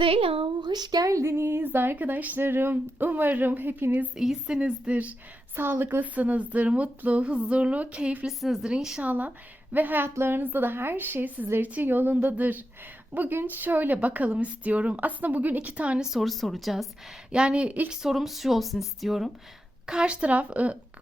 Selam, hoş geldiniz arkadaşlarım. Umarım hepiniz iyisinizdir, sağlıklısınızdır, mutlu, huzurlu, keyiflisinizdir inşallah. Ve hayatlarınızda da her şey sizler için yolundadır. Bugün şöyle bakalım istiyorum. Aslında bugün iki tane soru soracağız. Yani ilk sorumuz şu olsun istiyorum. Karşı taraf,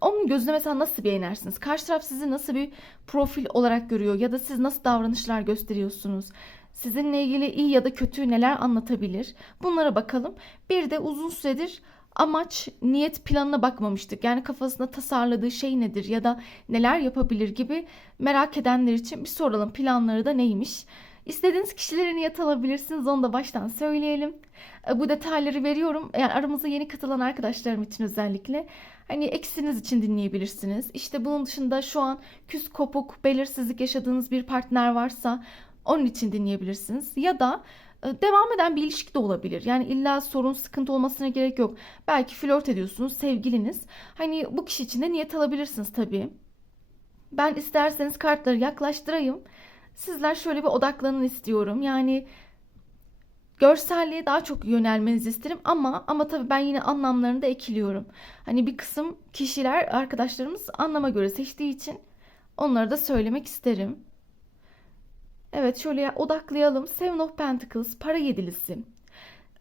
onun gözüne mesela nasıl beğenersiniz? Karşı taraf sizi nasıl bir profil olarak görüyor ya da siz nasıl davranışlar gösteriyorsunuz? Sizinle ilgili iyi ya da kötü neler anlatabilir? Bunlara bakalım. Bir de uzun süredir amaç, niyet planına bakmamıştık. Yani kafasında tasarladığı şey nedir ya da neler yapabilir gibi merak edenler için bir soralım. Planları da neymiş? İstediğiniz kişilere niyet alabilirsiniz. Onu da baştan söyleyelim. Bu detayları veriyorum. Yani aramıza yeni katılan arkadaşlarım için özellikle. Hani eksiniz için dinleyebilirsiniz. İşte bunun dışında şu an küs kopuk, belirsizlik yaşadığınız bir partner varsa onun için dinleyebilirsiniz. Ya da devam eden bir ilişki de olabilir. Yani illa sorun, sıkıntı olmasına gerek yok. Belki flört ediyorsunuz, sevgiliniz. Hani bu kişi için de niyet alabilirsiniz tabii. Ben isterseniz kartları yaklaştırayım. Sizler şöyle bir odaklanın istiyorum. Yani görselliğe daha çok yönelmenizi isterim ama tabii ben yine anlamlarını da ekliyorum. Hani bir kısım kişiler, arkadaşlarımız anlama göre seçtiği için onları da söylemek isterim. Evet, şöyle odaklayalım. Seven of Pentacles, para yedilisi.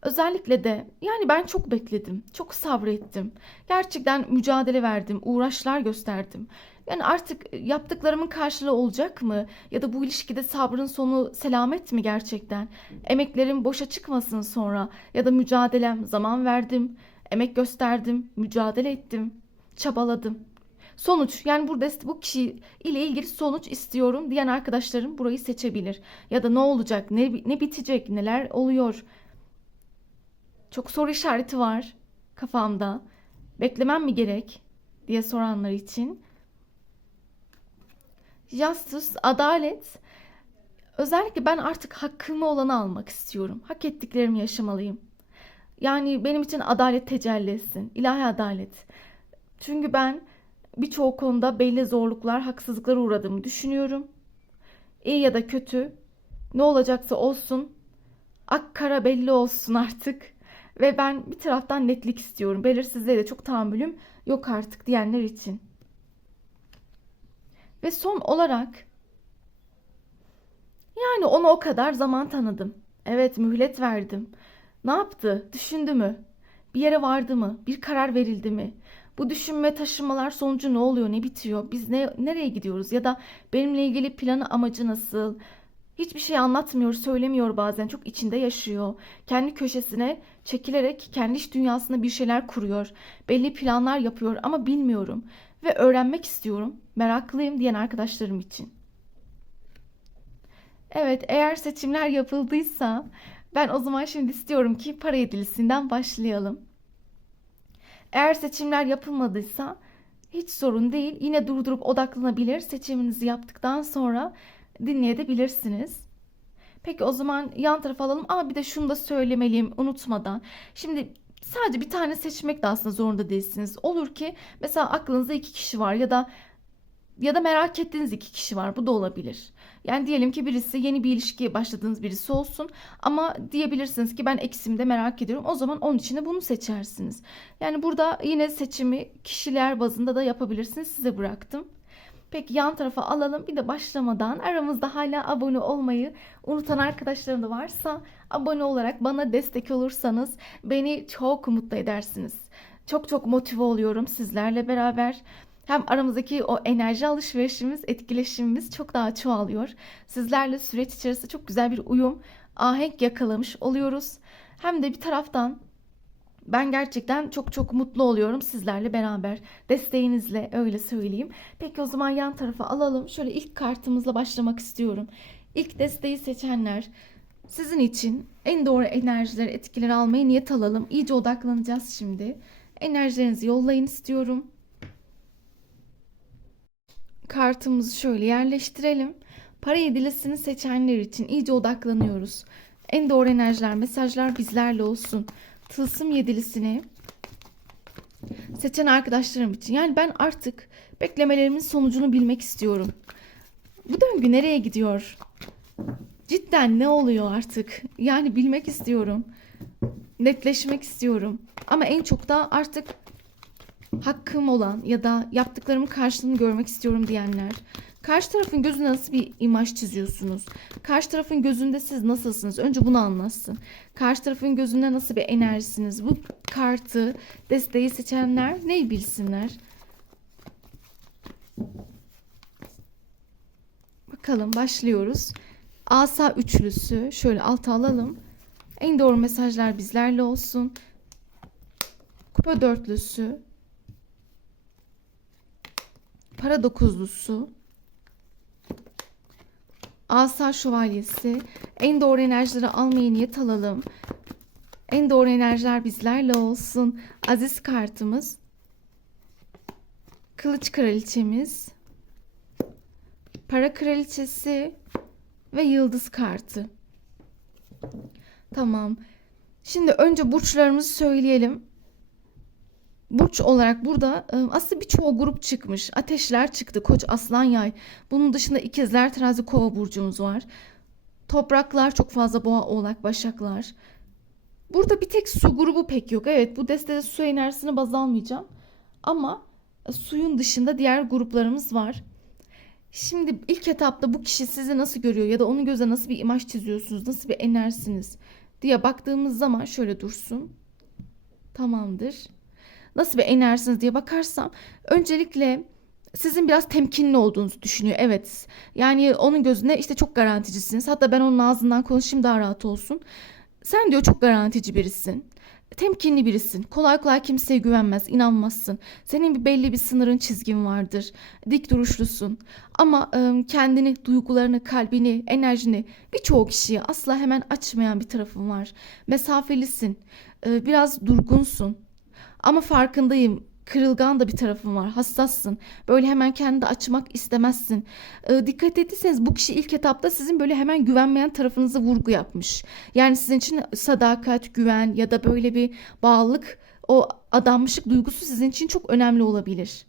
Özellikle de yani ben çok bekledim, çok sabrettim. Gerçekten mücadele verdim, uğraşlar gösterdim. Yani artık yaptıklarımın karşılığı olacak mı? Ya da bu ilişkide sabrın sonu selamet mi gerçekten? Emeklerim boşa çıkmasın sonra. Ya da mücadelem, zaman verdim, emek gösterdim, mücadele ettim, çabaladım. Sonuç, yani burada bu kişi ile ilgili sonuç istiyorum diyen arkadaşlarım burayı seçebilir. Ya da ne olacak, ne bitecek, neler oluyor? Çok soru işareti var kafamda. Beklemem mi gerek diye soranlar için. Justice, adalet. Özellikle ben artık hakkımı olanı almak istiyorum. Hak ettiklerimi yaşamalıyım. Yani benim için adalet tecelli etsin. İlahi adalet. Çünkü ben birçok konuda belli zorluklar, haksızlıklara uğradığımı düşünüyorum. İyi ya da kötü. Ne olacaksa olsun. Ak kara belli olsun artık. Ve ben bir taraftan netlik istiyorum. Belirsizliğe de çok tahammülüm yok artık diyenler için. Ve son olarak yani ona o kadar zaman tanıdım. Evet, mühlet verdim. Ne yaptı? Düşündü mü? Bir yere vardı mı? Bir karar verildi mi? Bu düşünme taşımalar sonucu ne oluyor, ne bitiyor? Biz nereye gidiyoruz? Ya da benimle ilgili planı, amacı nasıl? Hiçbir şey anlatmıyor, söylemiyor bazen. Çok içinde yaşıyor. Kendi köşesine çekilerek kendi iç dünyasında bir şeyler kuruyor. Belli planlar yapıyor ama bilmiyorum. Ve öğrenmek istiyorum. Meraklıyım diyen arkadaşlarım için. Evet, eğer seçimler yapıldıysa ben o zaman şimdi istiyorum ki para yedilisinden başlayalım. Eğer seçimler yapılmadıysa hiç sorun değil. Yine durdurup odaklanabilir. Seçiminizi yaptıktan sonra dinleyebilirsiniz. Peki o zaman yan tarafa alalım. Ama bir de şunu da söylemeliyim unutmadan. Şimdi sadece bir tane seçmek de aslında zorunda değilsiniz. Olur ki mesela aklınızda iki kişi var ya da merak ettiğiniz iki kişi var. Bu da olabilir. Yani diyelim ki birisi, yeni bir ilişkiye başladığınız birisi olsun ama diyebilirsiniz ki ben eksimde merak ediyorum. O zaman onun için de bunu seçersiniz. Yani burada yine seçimi kişiler bazında da yapabilirsiniz. Size bıraktım. Peki yan tarafa alalım. Bir de başlamadan aramızda hala abone olmayı unutan arkadaşlarım da varsa abone olarak bana destek olursanız beni çok mutlu edersiniz. Çok çok motive oluyorum sizlerle beraber. Hem aramızdaki o enerji alışverişimiz, etkileşimimiz çok daha çoğalıyor. Sizlerle süreç içerisinde çok güzel bir uyum, ahenk yakalamış oluyoruz. Hem de bir taraftan ben gerçekten çok çok mutlu oluyorum sizlerle beraber. Desteğinizle öyle söyleyeyim. Peki o zaman yan tarafa alalım. Şöyle ilk kartımızla başlamak istiyorum. İlk desteği seçenler sizin için en doğru enerjileri, etkileri almaya niyet alalım. İyice odaklanacağız şimdi. Enerjilerinizi yollayın istiyorum. Kartımızı şöyle yerleştirelim. Para yedilisini seçenler için iyice odaklanıyoruz. En doğru enerjiler, mesajlar bizlerle olsun. Tılsım yedilisini seçen arkadaşlarım için. Yani ben artık beklemelerimin sonucunu bilmek istiyorum. Bu döngü nereye gidiyor? Cidden ne oluyor artık? Yani bilmek istiyorum. Netleşmek istiyorum. Ama en çok da artık hakkım olan ya da yaptıklarımın karşılığını görmek istiyorum diyenler. Karşı tarafın gözüne nasıl bir imaj çiziyorsunuz? Karşı tarafın gözünde siz nasılsınız? Önce bunu anlatsın. Karşı tarafın gözünde nasıl bir enerjisiniz? Bu kartı, desteği seçenler neyi bilsinler? Bakalım, başlıyoruz. Asa üçlüsü. Şöyle alta alalım. En doğru mesajlar bizlerle olsun. Kupa dörtlüsü. Para dokuzlusu. Asa şövalyesi. En doğru enerjileri almaya niyet alalım. En doğru enerjiler bizlerle olsun. Aziz kartımız. Kılıç kraliçemiz. Para kraliçesi ve yıldız kartı. Tamam. Şimdi önce burçlarımızı söyleyelim. Burç olarak burada aslında birçoğu grup çıkmış. Ateşler çıktı. Koç, aslan, yay. Bunun dışında ikizler, terazi, kova burcumuz var. Topraklar çok fazla, boğa, oğlak, başaklar. Burada bir tek su grubu pek yok. Evet, bu destede su enerjisini baz almayacağım. Ama suyun dışında diğer gruplarımız var. Şimdi ilk etapta bu kişi sizi nasıl görüyor ya da onun gözüne nasıl bir imaj çiziyorsunuz, nasıl bir enerjisiniz diye baktığımız zaman şöyle dursun. Tamamdır. Nasıl bir enerjisiniz diye bakarsam öncelikle sizin biraz temkinli olduğunuzu düşünüyor. Evet. Yani onun gözünde işte çok garanticisiniz. Hatta ben onun ağzından konuşayım daha rahat olsun. Sen diyor çok garantici birisin. Temkinli birisin. Kolay kolay kimseye güvenmez, inanmazsın. Senin bir belli bir sınırın, çizgin vardır. Dik duruşlusun. Ama kendini, duygularını, kalbini, enerjini birçok kişiye asla hemen açmayan bir tarafın var. Mesafelisin. Biraz durgunsun. Ama farkındayım. Kırılgan da bir tarafın var. Hassassın. Böyle hemen kendini açmak istemezsin. Dikkat ettiyseniz bu kişi ilk etapta sizin böyle hemen güvenmeyen tarafınıza vurgu yapmış. Yani sizin için sadakat, güven ya da böyle bir bağlılık, o adanmışlık duygusu sizin için çok önemli olabilir.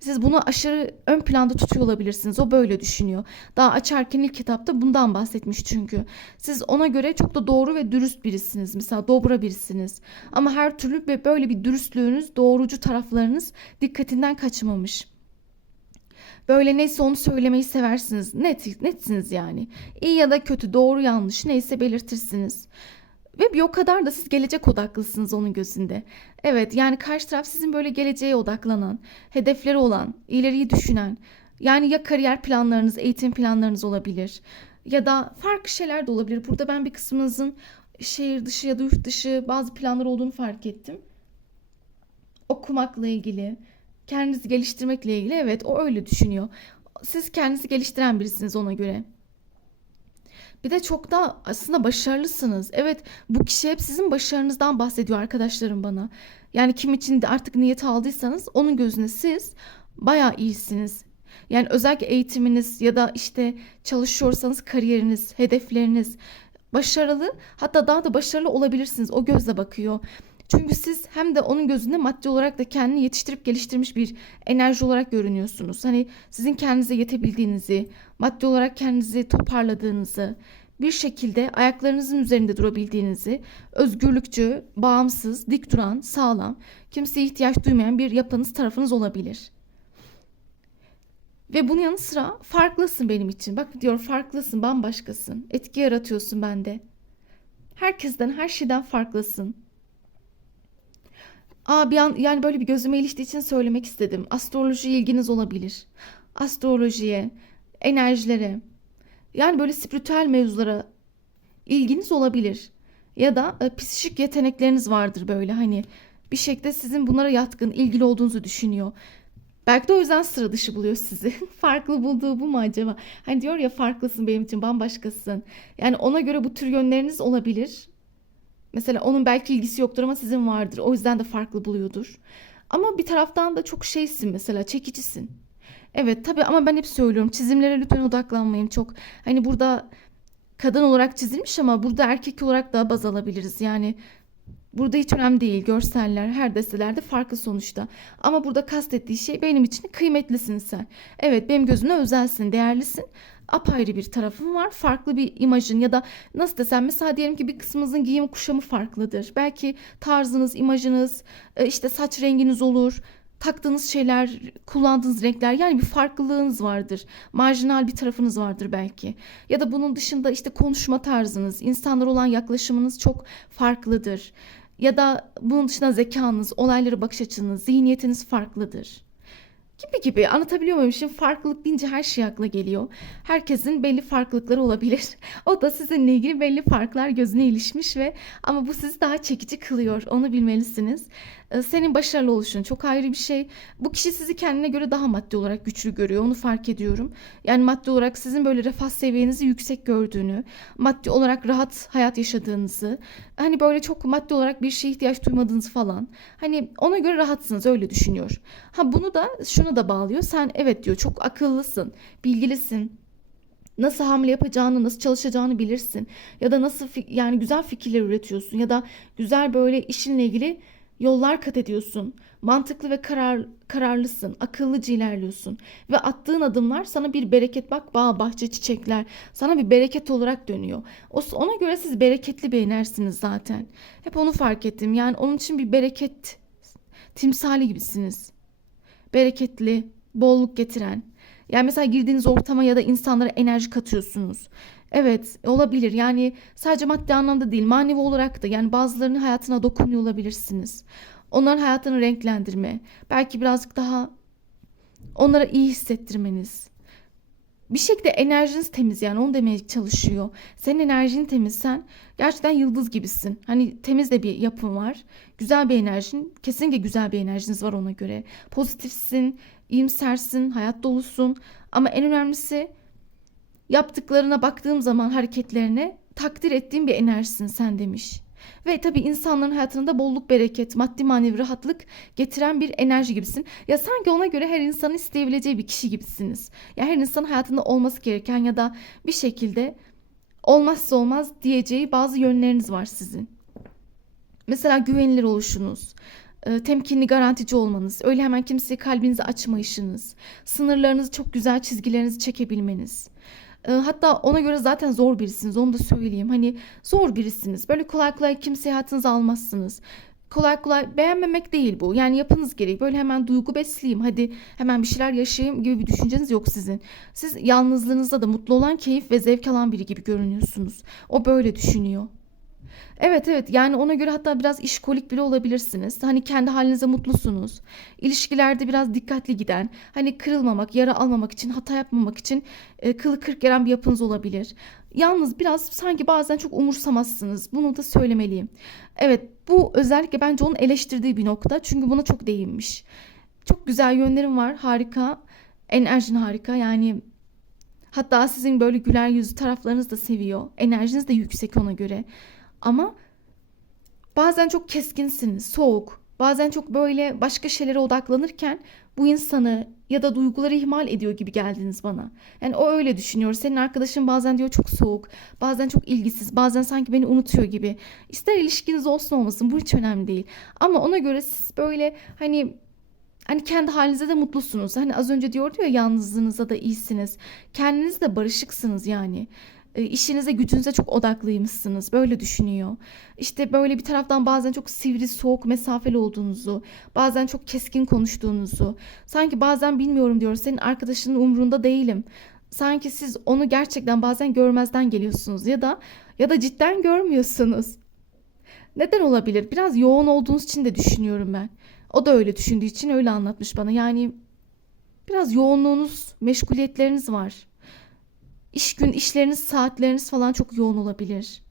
Siz bunu aşırı ön planda tutuyor olabilirsiniz. O böyle düşünüyor. Daha açarken ilk etapta bundan bahsetmiş çünkü. Siz ona göre çok da doğru ve dürüst birisiniz. Mesela dobra birisiniz. Ama her türlü böyle bir dürüstlüğünüz, doğrucu taraflarınız dikkatinden kaçmamış. Böyle neyse onu söylemeyi seversiniz. Netsiniz yani. İyi ya da kötü, doğru yanlış neyse belirtirsiniz. Ve bir o kadar da siz gelecek odaklısınız onun gözünde. Evet, yani karşı taraf sizin böyle geleceğe odaklanan, hedefleri olan, ileriyi düşünen. Yani ya kariyer planlarınız, eğitim planlarınız olabilir. Ya da farklı şeyler de olabilir. Burada ben bir kısmınızın şehir dışı ya da yurt dışı bazı planlar olduğunu fark ettim. Okumakla ilgili, kendinizi geliştirmekle ilgili, evet o öyle düşünüyor. Siz kendinizi geliştiren birisiniz ona göre. Bir de çok da aslında başarılısınız. Evet, bu kişi hep sizin başarınızdan bahsediyor arkadaşlarım bana. Yani kim için de artık niyet aldıysanız onun gözünde siz bayağı iyisiniz. Yani özellikle eğitiminiz ya da işte çalışıyorsanız kariyeriniz, hedefleriniz başarılı, hatta daha da başarılı olabilirsiniz. O gözle bakıyor. Çünkü siz hem de onun gözünde maddi olarak da kendini yetiştirip geliştirmiş bir enerji olarak görünüyorsunuz. Hani sizin kendinize yetebildiğinizi, maddi olarak kendinizi toparladığınızı, bir şekilde ayaklarınızın üzerinde durabildiğinizi, özgürlükçü, bağımsız, dik duran, sağlam, kimseye ihtiyaç duymayan bir yapınız, tarafınız olabilir. Ve bunun yanı sıra farklısın benim için. Bak diyor, farklısın, bambaşkasın. Etki yaratıyorsun bende. Herkesten, her şeyden farklısın. Bir an yani böyle bir gözüme iliştiği için söylemek istedim. Astroloji ilginiz olabilir. Astrolojiye, enerjilere, yani böyle spiritüel mevzulara ilginiz olabilir. Ya da psikik yetenekleriniz vardır böyle hani bir şekilde sizin bunlara yatkın, ilgili olduğunuzu düşünüyor. Belki de o yüzden sıra dışı buluyor sizi. Farklı bulduğu bu mu acaba? Hani diyor ya, farklısın benim için, bambaşkasın. Yani ona göre bu tür yönleriniz olabilir. Mesela onun belki ilgisi yoktur ama sizin vardır. O yüzden de farklı buluyordur. Ama bir taraftan da çok şeysin, mesela çekicisin. Evet tabii, ama ben hep söylüyorum, çizimlere lütfen odaklanmayın çok. Hani burada kadın olarak çizilmiş ama burada erkek olarak da baz alabiliriz. Yani burada hiç önemli değil, görseller her destelerde farklı sonuçta. Ama burada kastettiği şey, benim için kıymetlisin sen. Evet, benim gözümde özelsin, değerlisin. apayrı bir tarafım var. Farklı bir imajın ya da nasıl desem, mesela diyelim ki bir kısmınızın giyim kuşamı farklıdır. Belki tarzınız, imajınız, işte saç renginiz olur. Taktığınız şeyler, kullandığınız renkler, yani bir farklılığınız vardır. Marjinal bir tarafınız vardır belki. Ya da bunun dışında işte konuşma tarzınız, insanlara olan yaklaşımınız çok farklıdır. Ya da bunun dışında zekanız, olaylara bakış açınız, zihniyetiniz farklıdır. Gibi gibi, anlatabiliyor muyum? Şimdi farklılık deyince her şey akla geliyor. Herkesin belli farklılıkları olabilir. O da sizinle ilgili belli farklar gözüne ilişmiş ve ama bu sizi daha çekici kılıyor. Onu bilmelisiniz. Senin başarılı oluşun çok ayrı bir şey. Bu kişi sizi kendine göre daha maddi olarak güçlü görüyor. Onu fark ediyorum. Yani maddi olarak sizin böyle refah seviyenizi yüksek gördüğünü, maddi olarak rahat hayat yaşadığınızı, hani böyle çok maddi olarak bir şeye ihtiyaç duymadığınızı falan. Hani ona göre rahatsınız, öyle düşünüyor. Ha, bunu da şunu da bağlıyor. Sen evet diyor, çok akıllısın, bilgilisin. Nasıl hamle yapacağını, nasıl çalışacağını bilirsin. Ya da nasıl yani güzel fikirler üretiyorsun ya da güzel böyle işinle ilgili yollar kat ediyorsun. Mantıklı ve kararlısın, akıllıca ilerliyorsun ve attığın adımlar sana bir bereket, bak bağ, bahçe, çiçekler sana bir bereket olarak dönüyor. Ona göre siz bereketli bir enerjisiniz zaten. Hep onu fark ettim. Yani onun için bir bereket timsali gibisiniz. Bereketli, bolluk getiren. Yani mesela girdiğiniz ortama ya da insanlara enerji katıyorsunuz. Evet, olabilir. Yani sadece maddi anlamda değil, manevi olarak da, yani bazılarının hayatına dokunuyor olabilirsiniz. Onların hayatını renklendirme, belki birazcık daha onlara iyi hissettirmeniz. Bir şekilde enerjiniz temiz, yani onu demeye çalışıyor. Senin enerjin temiz, sen gerçekten yıldız gibisin. Hani temiz de bir yapın var. Güzel bir enerjin, kesinlikle güzel bir enerjiniz var ona göre. Pozitifsin, iyimsersin, hayat dolusun. Ama en önemlisi, yaptıklarına baktığım zaman, hareketlerine takdir ettiğim bir enerjisin sen demiş. Ve tabii insanların hayatında bolluk, bereket, maddi manevi rahatlık getiren bir enerji gibisin. Ya sanki ona göre her insanın isteyebileceği bir kişi gibisiniz. Ya her insanın hayatında olması gereken ya da bir şekilde olmazsa olmaz diyeceği bazı yönleriniz var sizin. Mesela güvenilir oluşunuz, temkinli, garantici olmanız, öyle hemen kimseye kalbinizi açmayışınız, sınırlarınızı, çok güzel çizgilerinizi çekebilmeniz. Hatta ona göre zaten zor birisiniz, onu da söyleyeyim. Hani zor birisiniz. Böyle kolay kolay kimseyi hayatınıza almazsınız. Kolay kolay beğenmemek değil bu. Yani yapınız gereği. Böyle hemen duygu besleyeyim, hadi hemen bir şeyler yaşayayım gibi bir düşünceniz yok sizin. Siz yalnızlığınızda da mutlu olan, keyif ve zevk alan biri gibi görünüyorsunuz. O böyle düşünüyor. Evet, evet, yani ona göre hatta biraz işkolik bile olabilirsiniz. Hani kendi halinize mutlusunuz. İlişkilerde biraz dikkatli giden, hani kırılmamak, yara almamak için, hata yapmamak için kılı kırk gelen bir yapınız olabilir. Yalnız biraz sanki bazen çok umursamazsınız. Bunu da söylemeliyim. Evet, bu özellikle bence onun eleştirdiği bir nokta. Çünkü buna çok değinmiş. Çok güzel yönlerim var. Harika. Enerjin harika. Yani hatta sizin böyle güler yüzlü taraflarınızı da seviyor. Enerjiniz de yüksek ona göre. Ama bazen çok keskinsiniz, soğuk. Bazen çok böyle başka şeylere odaklanırken bu insanı ya da duyguları ihmal ediyor gibi geldiniz bana. Yani o öyle düşünüyor. Senin arkadaşın bazen diyor çok soğuk, bazen çok ilgisiz, bazen sanki beni unutuyor gibi. İster ilişkiniz olsun olmasın, bu hiç önemli değil. Ama ona göre siz böyle hani kendi halinize de mutlusunuz. Hani az önce diyordu ya, yalnızlığınıza da iyisiniz. Kendiniz de barışıksınız yani. İşinize, gücünüze çok odaklıymışsınız. Böyle düşünüyor. İşte böyle bir taraftan bazen çok sivri, soğuk, mesafeli olduğunuzu, bazen çok keskin konuştuğunuzu, sanki bazen bilmiyorum diyor, senin arkadaşının umrunda değilim. Sanki siz onu gerçekten bazen görmezden geliyorsunuz ya da cidden görmüyorsunuz. Neden olabilir? Biraz yoğun olduğunuz için de düşünüyorum ben. O da öyle düşündüğü için öyle anlatmış bana. Yani biraz yoğunluğunuz, meşguliyetleriniz var. İşleriniz, saatleriniz falan çok yoğun olabilir.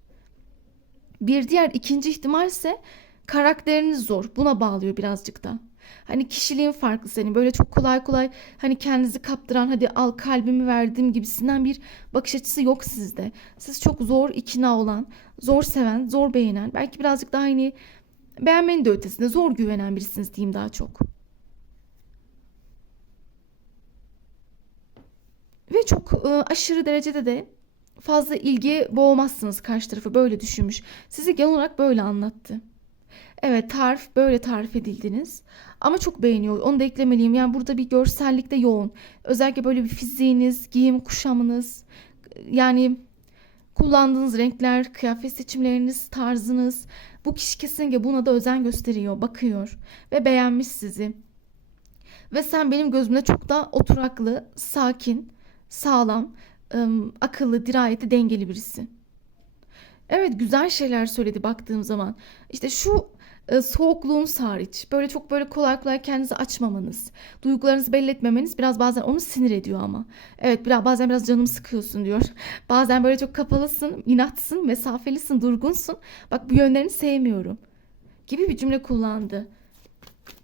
Bir diğer ikinci ihtimal ise karakteriniz zor. Buna bağlıyor birazcık da. Hani kişiliğin farklı senin. Böyle çok kolay kolay hani kendinizi kaptıran, hadi al kalbimi verdim gibisinden bir bakış açısı yok sizde. Siz çok zor ikna olan, zor seven, zor beğenen, belki birazcık daha hani beğenmenin de ötesinde zor güvenen birisiniz diyeyim daha çok. Ve çok aşırı derecede de fazla ilgi boğmazsınız karşı tarafı, böyle düşünmüş. Sizi genel olarak böyle anlattı. Evet, böyle tarif edildiniz. Ama çok beğeniyor. Onu da eklemeliyim. Yani burada bir görsellik de yoğun. Özellikle böyle bir fiziğiniz, giyim kuşamınız, yani kullandığınız renkler, kıyafet seçimleriniz, tarzınız. Bu kişi kesinlikle buna da özen gösteriyor, bakıyor ve beğenmiş sizi. Ve sen benim gözümde çok daha oturaklı, sakin, sağlam, akıllı, dirayetli, dengeli birisin. Evet, güzel şeyler söyledi baktığım zaman. İşte şu soğukluğunuz hariç. Böyle çok böyle kolay kolay kendinizi açmamanız. Duygularınızı belli etmemeniz biraz bazen onu sinir ediyor ama. Evet, bazen biraz canımı sıkıyorsun diyor. Bazen böyle çok kapalısın, inatsın, mesafelisin, durgunsun. Bak, bu yönlerini sevmiyorum gibi bir cümle kullandı.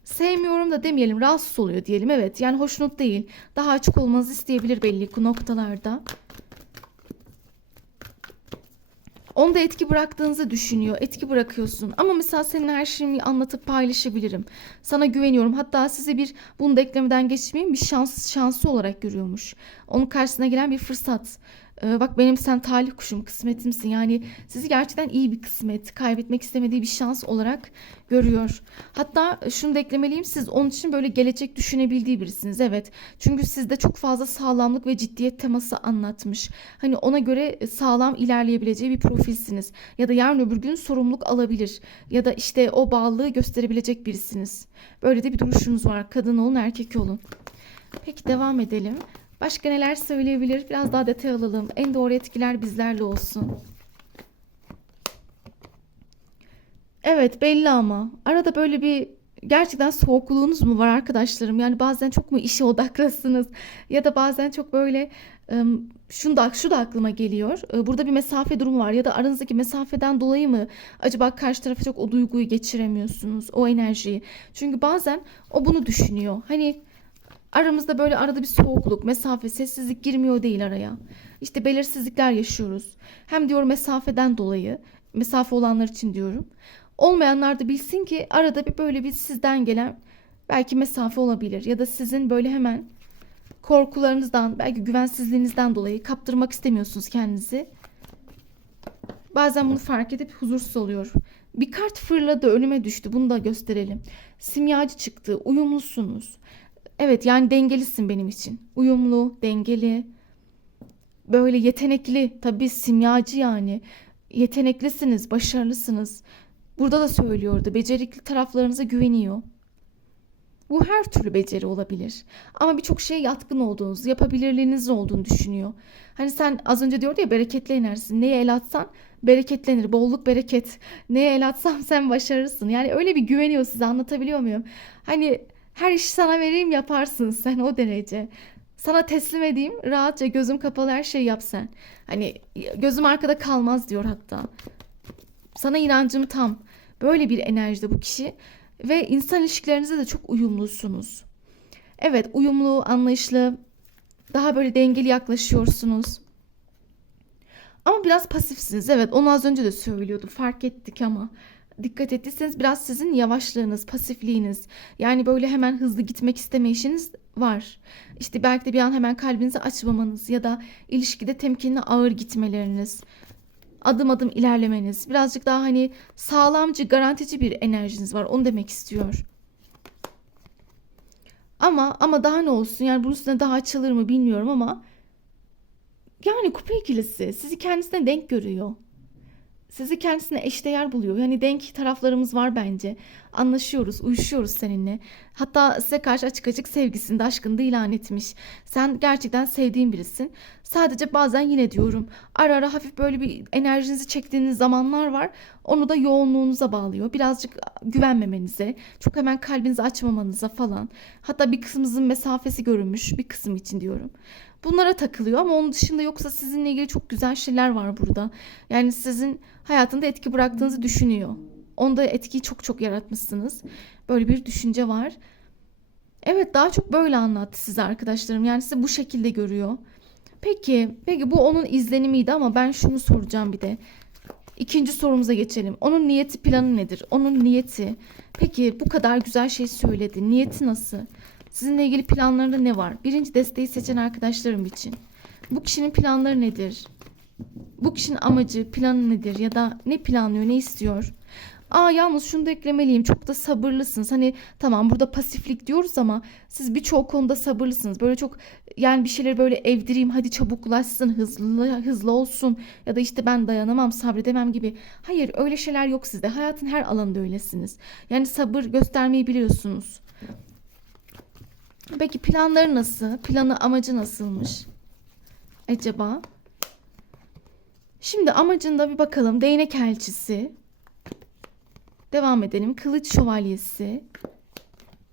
Sevmiyorum da demeyelim, rahatsız oluyor diyelim. Evet, yani hoşnut değil. Daha açık olmanızı isteyebilir belli noktalarda. Onda etki bıraktığınızı düşünüyor. Etki bırakıyorsun. Ama mesela senin her şeyimi anlatıp paylaşabilirim. Sana güveniyorum. Hatta size bunu da eklemeden geçmeyeyim, bir şansı olarak görüyormuş. Onun karşısına gelen bir fırsat. Bak, benim sen talih kuşum, kısmetimsin. Yani sizi gerçekten iyi bir kısmet, kaybetmek istemediği bir şans olarak görüyor. Hatta şunu da eklemeliyim, siz onun için böyle gelecek düşünebildiği birisiniz. Evet. Çünkü sizde çok fazla sağlamlık ve ciddiyet teması anlatmış. Hani ona göre sağlam ilerleyebileceği bir profilsiniz. Ya da yarın öbür gün sorumluluk alabilir. Ya da işte o bağlılığı gösterebilecek birisiniz. Böyle de bir duruşunuz var. Kadın olun, erkek olun. Peki, devam edelim. Başka neler söyleyebilir? Biraz daha detay alalım. En doğru etkiler bizlerle olsun. Evet, belli ama. Arada böyle bir gerçekten soğukluğunuz mu var arkadaşlarım? Yani bazen çok mu işe odaklısınız? Ya da bazen çok böyle şu da aklıma geliyor. Burada bir mesafe durumu var. Ya da aranızdaki mesafeden dolayı mı acaba karşı tarafa çok o duyguyu geçiremiyorsunuz? O enerjiyi. Çünkü bazen o bunu düşünüyor. Hani aramızda böyle arada bir soğukluk, mesafe, sessizlik girmiyor değil araya. İşte belirsizlikler yaşıyoruz. Hem diyor mesafeden dolayı, mesafe olanlar için diyorum. Olmayanlar da bilsin ki arada bir böyle bir sizden gelen belki mesafe olabilir. Ya da sizin böyle hemen korkularınızdan, belki güvensizliğinizden dolayı kaptırmak istemiyorsunuz kendinizi. Bazen bunu fark edip huzursuz oluyor. Bir kart fırladı, önüme düştü. Bunu da gösterelim. Simyacı çıktı. Uyumlusunuz. Evet, yani dengelisin benim için. Uyumlu, dengeli, böyle yetenekli. Tabii simyacı yani. Yeteneklisiniz, başarılısınız. Burada da söylüyordu. Becerikli taraflarınıza güveniyor. Bu her türlü beceri olabilir. Ama birçok şeye yatkın olduğunuz, yapabilirliğiniz olduğunu düşünüyor. Hani sen az önce diyordu ya, bereketli enerjisi. Neye el atsan bereketlenir. Bolluk bereket. Neye el atsan sen başarırsın. Yani öyle bir güveniyor size, anlatabiliyor muyum? Hani her işi sana vereyim, yaparsın sen, o derece. Sana teslim edeyim, rahatça gözüm kapalı her şeyi yap sen. Hani gözüm arkada kalmaz diyor hatta. Sana inancım tam. Böyle bir enerjide bu kişi. Ve insan ilişkilerinize de çok uyumlusunuz. Evet, uyumlu, anlayışlı, daha böyle dengeli yaklaşıyorsunuz. Ama biraz pasifsiniz. Evet, onu az önce de söylüyordum. Fark ettik ama dikkat ettiyseniz biraz sizin yavaşlığınız, pasifliğiniz. Yani böyle hemen hızlı gitmek istemeyişiniz var. İşte belki de bir an hemen kalbinizi açmamanız ya da ilişkide temkinli, ağır gitmeleriniz. Adım adım ilerlemeniz. Birazcık daha hani sağlamcı, garantici bir enerjiniz var. Onu demek istiyor. Ama daha ne olsun? Yani bunun üstüne daha açılır mı bilmiyorum ama yani kupa ikilisi sizi kendisine denk görüyor. Sizi kendisine eşdeğer buluyor. Yani denk taraflarımız var bence. Anlaşıyoruz, uyuşuyoruz seninle. Hatta size karşı açık açık sevgisini de aşkını da ilan etmiş. Sen gerçekten sevdiğin birisin. Sadece bazen yine diyorum, ara ara hafif böyle bir enerjinizi çektiğiniz zamanlar var. Onu da yoğunluğunuza bağlıyor. Birazcık güvenmemenize, çok hemen kalbinizi açmamanıza falan. Hatta bir kısmımızın mesafesi görünmüş, bir kısım için diyorum. Bunlara takılıyor ama onun dışında yoksa sizinle ilgili çok güzel şeyler var burada. Yani sizin hayatında etki bıraktığınızı düşünüyor. Onda etkiyi çok çok yaratmışsınız. Böyle bir düşünce var. Evet, daha çok böyle anlattı size arkadaşlarım. Yani size bu şekilde görüyor. Peki bu onun izlenimiydi ama ben şunu soracağım bir de. İkinci sorumuza geçelim. Onun niyeti, planı nedir? Onun niyeti. Peki bu kadar güzel şey söyledi. Niyeti nasıl? Sizinle ilgili planlarında ne var? Birinci desteği seçen arkadaşlarım için. Bu kişinin planları nedir? Bu kişinin amacı, planı nedir? Ya da ne planlıyor, ne istiyor? Yalnız şunu da eklemeliyim. Çok da sabırlısınız. Hani tamam, burada pasiflik diyoruz ama siz birçok konuda sabırlısınız. Böyle çok, yani bir şeyleri böyle evdireyim, hadi çabuklaşsın, hızlı hızlı olsun ya da işte ben dayanamam, sabredemem gibi. Hayır, öyle şeyler yok sizde. Hayatın her alanında öylesiniz. Yani sabır göstermeyi biliyorsunuz. Peki planları nasıl? Planı, amacı nasılmış acaba? Şimdi amacında bir bakalım. Değnek elçisi. Devam edelim. Kılıç şövalyesi.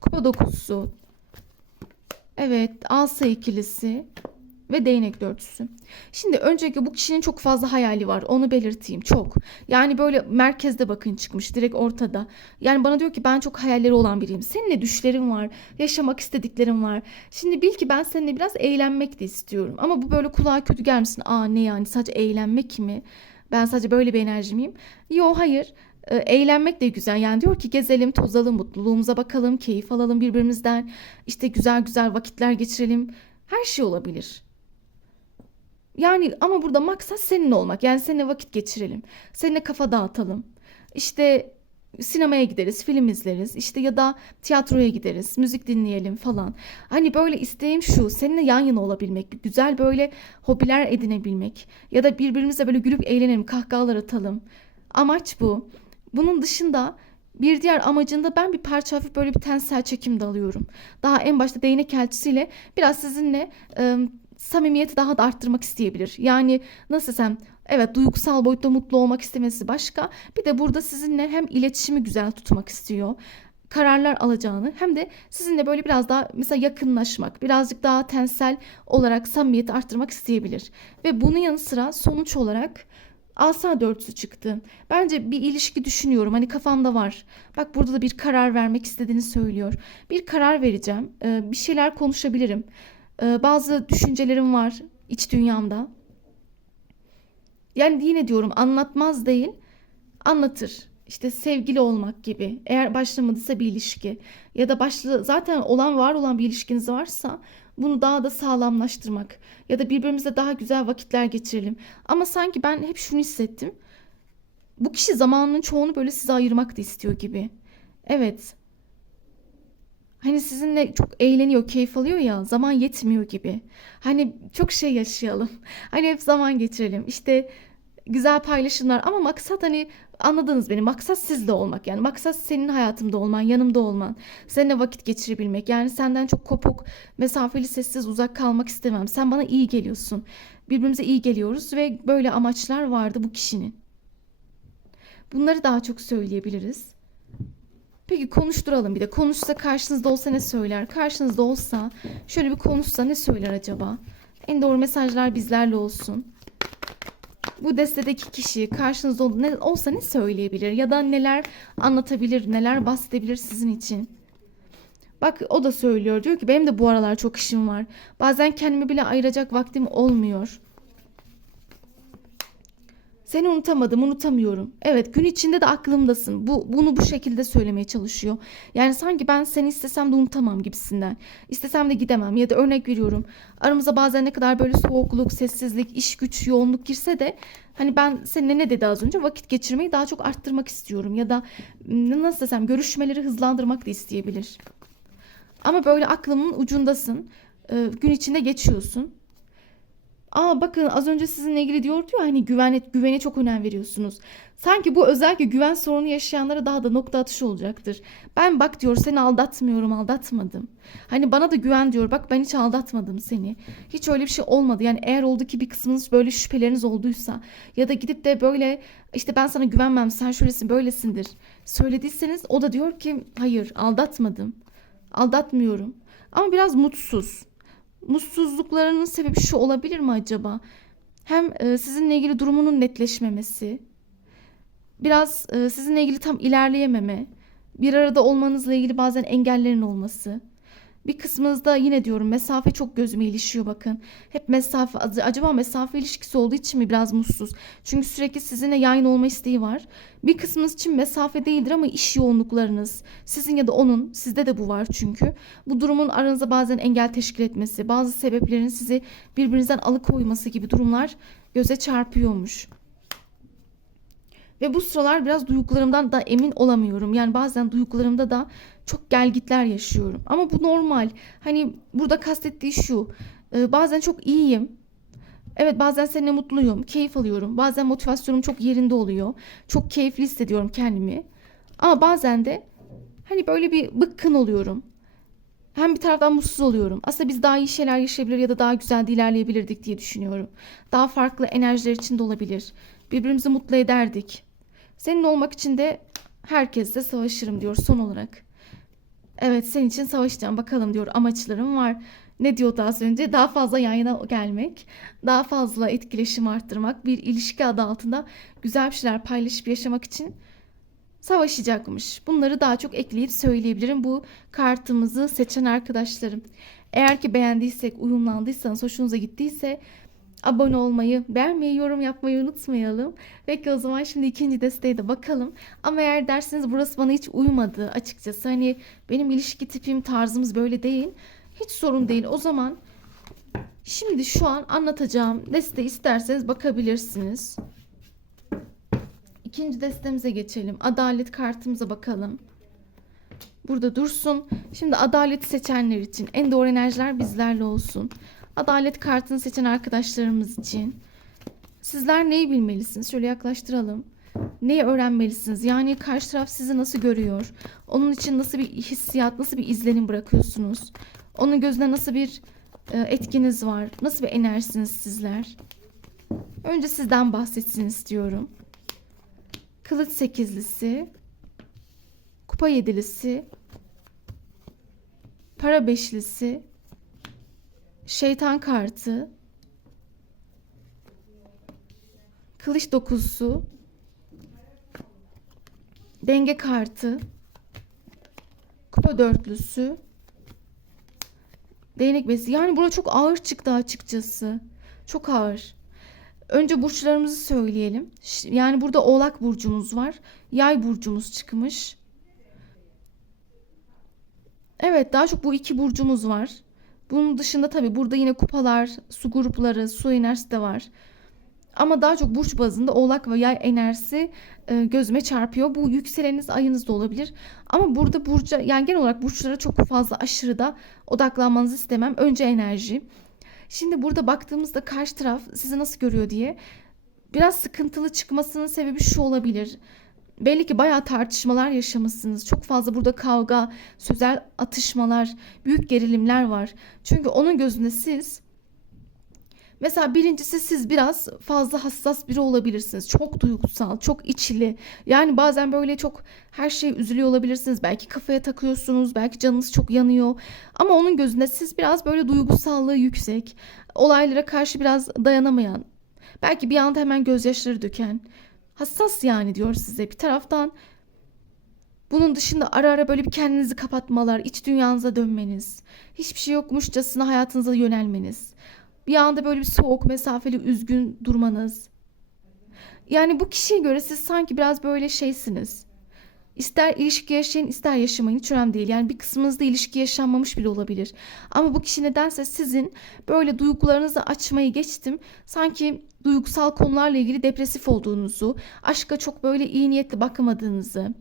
Kupa dokuzu. Evet, asa ikilisi ve değnek dörtüsü. Şimdi öncelikle bu kişinin çok fazla hayali var. Onu belirteyim. Çok. Yani böyle merkezde bakın çıkmış. Direkt ortada. Yani bana diyor ki ben çok hayalleri olan biriyim. Seninle düşlerin var. Yaşamak istediklerin var. Şimdi bil ki ben seninle biraz eğlenmek de istiyorum. Ama bu böyle kulağa kötü gelmesin. Ne yani, sadece eğlenmek mi? Ben sadece böyle bir enerji miyim? Yo, hayır. Eğlenmek de güzel. Yani diyor ki gezelim, tozalım, mutluluğumuza bakalım, keyif alalım birbirimizden. İşte güzel güzel vakitler geçirelim. Her şey olabilir. Yani ama burada maksat seninle olmak. Yani seninle vakit geçirelim. Seninle kafa dağıtalım. İşte sinemaya gideriz, film izleriz. İşte ya da tiyatroya gideriz, müzik dinleyelim falan. Hani böyle isteğim şu, seninle yan yana olabilmek. Güzel böyle hobiler edinebilmek. Ya da birbirimizle böyle gülüp eğlenelim, kahkahalar atalım. Amaç bu. Bunun dışında bir diğer amacında ben bir parça hafif böyle bir tensel çekim de alıyorum. Daha en başta değnek elçisiyle biraz sizinle samimiyeti daha da arttırmak isteyebilir. Yani nasıl desem, evet, duygusal boyutta mutlu olmak istemesi başka. Bir de burada sizinle hem iletişimi güzel tutmak istiyor, kararlar alacağını, hem de sizinle böyle biraz daha mesela yakınlaşmak, birazcık daha tensel olarak samimiyeti arttırmak isteyebilir. Ve bunun yanı sıra sonuç olarak asa dörtlüsü çıktı. Bence bir ilişki düşünüyorum. Hani kafamda var. Bak, burada da bir karar vermek istediğini söylüyor. Bir karar vereceğim. Bir şeyler konuşabilirim. Bazı düşüncelerim var iç dünyamda. Yani yine diyorum, anlatmaz değil, anlatır. İşte sevgili olmak gibi. Eğer başlamadıysa bir ilişki ya da zaten var olan bir ilişkiniz varsa bunu daha da sağlamlaştırmak ya da birbirimizle daha güzel vakitler geçirelim. Ama sanki ben hep şunu hissettim. Bu kişi zamanının çoğunu böyle size ayırmak da istiyor gibi. Evet. Hani sizinle çok eğleniyor, keyif alıyor ya, zaman yetmiyor gibi. Hani çok şey yaşayalım. Hani hep zaman geçirelim. İşte güzel paylaşımlar ama maksat, hani anladınız beni. Maksat sizle olmak, yani maksat senin hayatımda olman, yanımda olman, seninle vakit geçirebilmek. Yani senden çok kopuk, mesafeli, sessiz, uzak kalmak istemem. Sen bana iyi geliyorsun. Birbirimize iyi geliyoruz ve böyle amaçlar vardı bu kişinin. Bunları daha çok söyleyebiliriz. Peki konuşturalım bir de. Konuşsa, karşınızda olsa ne söyler? Karşınızda olsa, şöyle bir konuşsa ne söyler acaba? En doğru mesajlar bizlerle olsun. Bu destedeki kişi karşınızda olsa ne söyleyebilir? Ya da neler anlatabilir, neler bahsedebilir sizin için? Bak, o da söylüyor. Diyor ki benim de bu aralar çok işim var. Bazen kendimi bile ayıracak vaktim olmuyor. Seni unutamadım, unutamıyorum. Evet, gün içinde de aklımdasın. Bunu bu şekilde söylemeye çalışıyor. Yani sanki ben seni istesem de unutamam gibisinden. İstesem de gidemem, ya da örnek veriyorum. Aramıza bazen ne kadar böyle soğukluk, sessizlik, iş güç, yoğunluk girse de hani ben seninle, ne dedi az önce, vakit geçirmeyi daha çok arttırmak istiyorum. Ya da nasıl desem, görüşmeleri hızlandırmak da isteyebilir. Ama böyle aklımın ucundasın. Gün içinde geçiyorsun. Bakın, az önce sizinle ilgili diyordu ya, hani güvene çok önem veriyorsunuz. Sanki bu özellikle güven sorunu yaşayanlara daha da nokta atışı olacaktır. Ben bak diyor, seni aldatmıyorum, aldatmadım. Hani bana da güven diyor, bak ben hiç aldatmadım seni. Hiç öyle bir şey olmadı. Yani eğer oldu ki bir kısmınız böyle şüpheleriniz olduysa ya da gidip de böyle işte ben sana güvenmem, sen şöylesin böylesindir söylediyseniz, o da diyor ki hayır, aldatmadım, aldatmıyorum. Ama biraz mutsuz. Mutsuzluklarının sebebi şu olabilir mi acaba? Hem sizinle ilgili durumunun netleşmemesi, biraz sizinle ilgili tam ilerleyememe, bir arada olmanızla ilgili bazen engellerin olması. Bir kısmınızda yine diyorum, mesafe çok gözüme ilişiyor bakın. Hep mesafe, acaba mesafe ilişkisi olduğu için mi biraz mutsuz? Çünkü sürekli sizinle yan olma isteği var. Bir kısmınız için mesafe değildir ama iş yoğunluklarınız, sizin ya da onun, sizde de bu var çünkü. Bu durumun aranızda bazen engel teşkil etmesi, bazı sebeplerin sizi birbirinizden alıkoyması gibi durumlar göze çarpıyormuş. Ve bu sıralar biraz duygularımdan da emin olamıyorum. Yani bazen duygularımda da çok gelgitler yaşıyorum. Ama bu normal. Hani burada kastettiği şu. Bazen çok iyiyim. Evet, bazen seninle mutluyum. Keyif alıyorum. Bazen motivasyonum çok yerinde oluyor. Çok keyifli hissediyorum kendimi. Ama bazen de hani böyle bir bıkkın oluyorum. Hem bir taraftan mutsuz oluyorum. Aslında biz daha iyi şeyler yaşayabilir ya da daha güzel de ilerleyebilirdik diye düşünüyorum. Daha farklı enerjiler içinde olabilir. Birbirimizi mutlu ederdik. Senin olmak için de herkesle savaşırım diyor son olarak. Evet, senin için savaşacağım bakalım diyor, amaçlarım var. Ne diyordu az önce? Daha fazla yayına gelmek, daha fazla etkileşim arttırmak, bir ilişki adı altında güzel bir şeyler paylaşıp yaşamak için savaşacakmış. Bunları daha çok ekleyip söyleyebilirim bu kartımızı seçen arkadaşlarım. Eğer ki beğendiysek, uyumlandıysanız, hoşunuza gittiyse abone olmayı, beğenmeyi, yorum yapmayı unutmayalım. Peki o zaman şimdi ikinci desteğe de bakalım. Ama eğer derseniz burası bana hiç uymadı açıkçası. Hani benim ilişki tipim, tarzımız böyle değil. Hiç sorun değil. O zaman şimdi şu an anlatacağım desteği isterseniz bakabilirsiniz. İkinci destemize geçelim. Adalet kartımıza bakalım. Burada dursun. Şimdi adaleti seçenler için en doğru enerjiler bizlerle olsun. Adalet kartını seçen arkadaşlarımız için sizler neyi bilmelisiniz? Şöyle yaklaştıralım. Neyi öğrenmelisiniz? Yani karşı taraf sizi nasıl görüyor? Onun için nasıl bir hissiyat, nasıl bir izlenim bırakıyorsunuz? Onun gözüne nasıl bir etkiniz var? Nasıl bir enerjisiniz sizler? Önce sizden bahsetsin istiyorum. Kılıç sekizlisi, kupa yedilisi, para beşlisi, şeytan kartı, kılıç dokuzlusu, denge kartı, kupa dörtlüsü, değnek besi. Yani burada çok ağır çıktı açıkçası. Çok ağır. Önce burçlarımızı söyleyelim. Yani burada Oğlak burcumuz var. Yay burcumuz çıkmış. Evet, daha çok bu iki burcumuz var. Bunun dışında tabii burada yine kupalar, su grupları, su enerjisi de var. Ama daha çok burç bazında Oğlak ve Yay enerjisi gözüme çarpıyor. Bu yükseleniniz, ayınız da olabilir. Ama burada burca, yani genel olarak burçlara çok fazla aşırı da odaklanmanızı istemem. Önce enerji. Şimdi burada baktığımızda karşı taraf sizi nasıl görüyor diye biraz sıkıntılı çıkmasının sebebi şu olabilir. Belli ki bayağı tartışmalar yaşamışsınız. Çok fazla burada kavga, sözel atışmalar, büyük gerilimler var. Çünkü onun gözünde siz, mesela birincisi, siz biraz fazla hassas biri olabilirsiniz. Çok duygusal, çok içli. Yani bazen böyle çok her şeye üzülüyor olabilirsiniz. Belki kafaya takıyorsunuz, belki canınız çok yanıyor. Ama onun gözünde siz biraz böyle duygusallığı yüksek, olaylara karşı biraz dayanamayan, belki bir anda hemen gözyaşları döken, hassas yani diyor size bir taraftan. Bunun dışında ara ara böyle bir kendinizi kapatmalar, iç dünyanıza dönmeniz, hiçbir şey yokmuşçasına hayatınıza yönelmeniz. Bir anda böyle bir soğuk, mesafeli, üzgün durmanız. Yani bu kişiye göre siz sanki biraz böyle şeysiniz. İster ilişki yaşayın, ister yaşamayın, hiç önemli değil. Yani bir kısmınızda ilişki yaşanmamış bile olabilir. Ama bu kişi nedense sizin böyle duygularınızı açmayı geçtim, sanki duygusal konularla ilgili depresif olduğunuzu, aşka çok böyle iyi niyetli bakamadığınızı,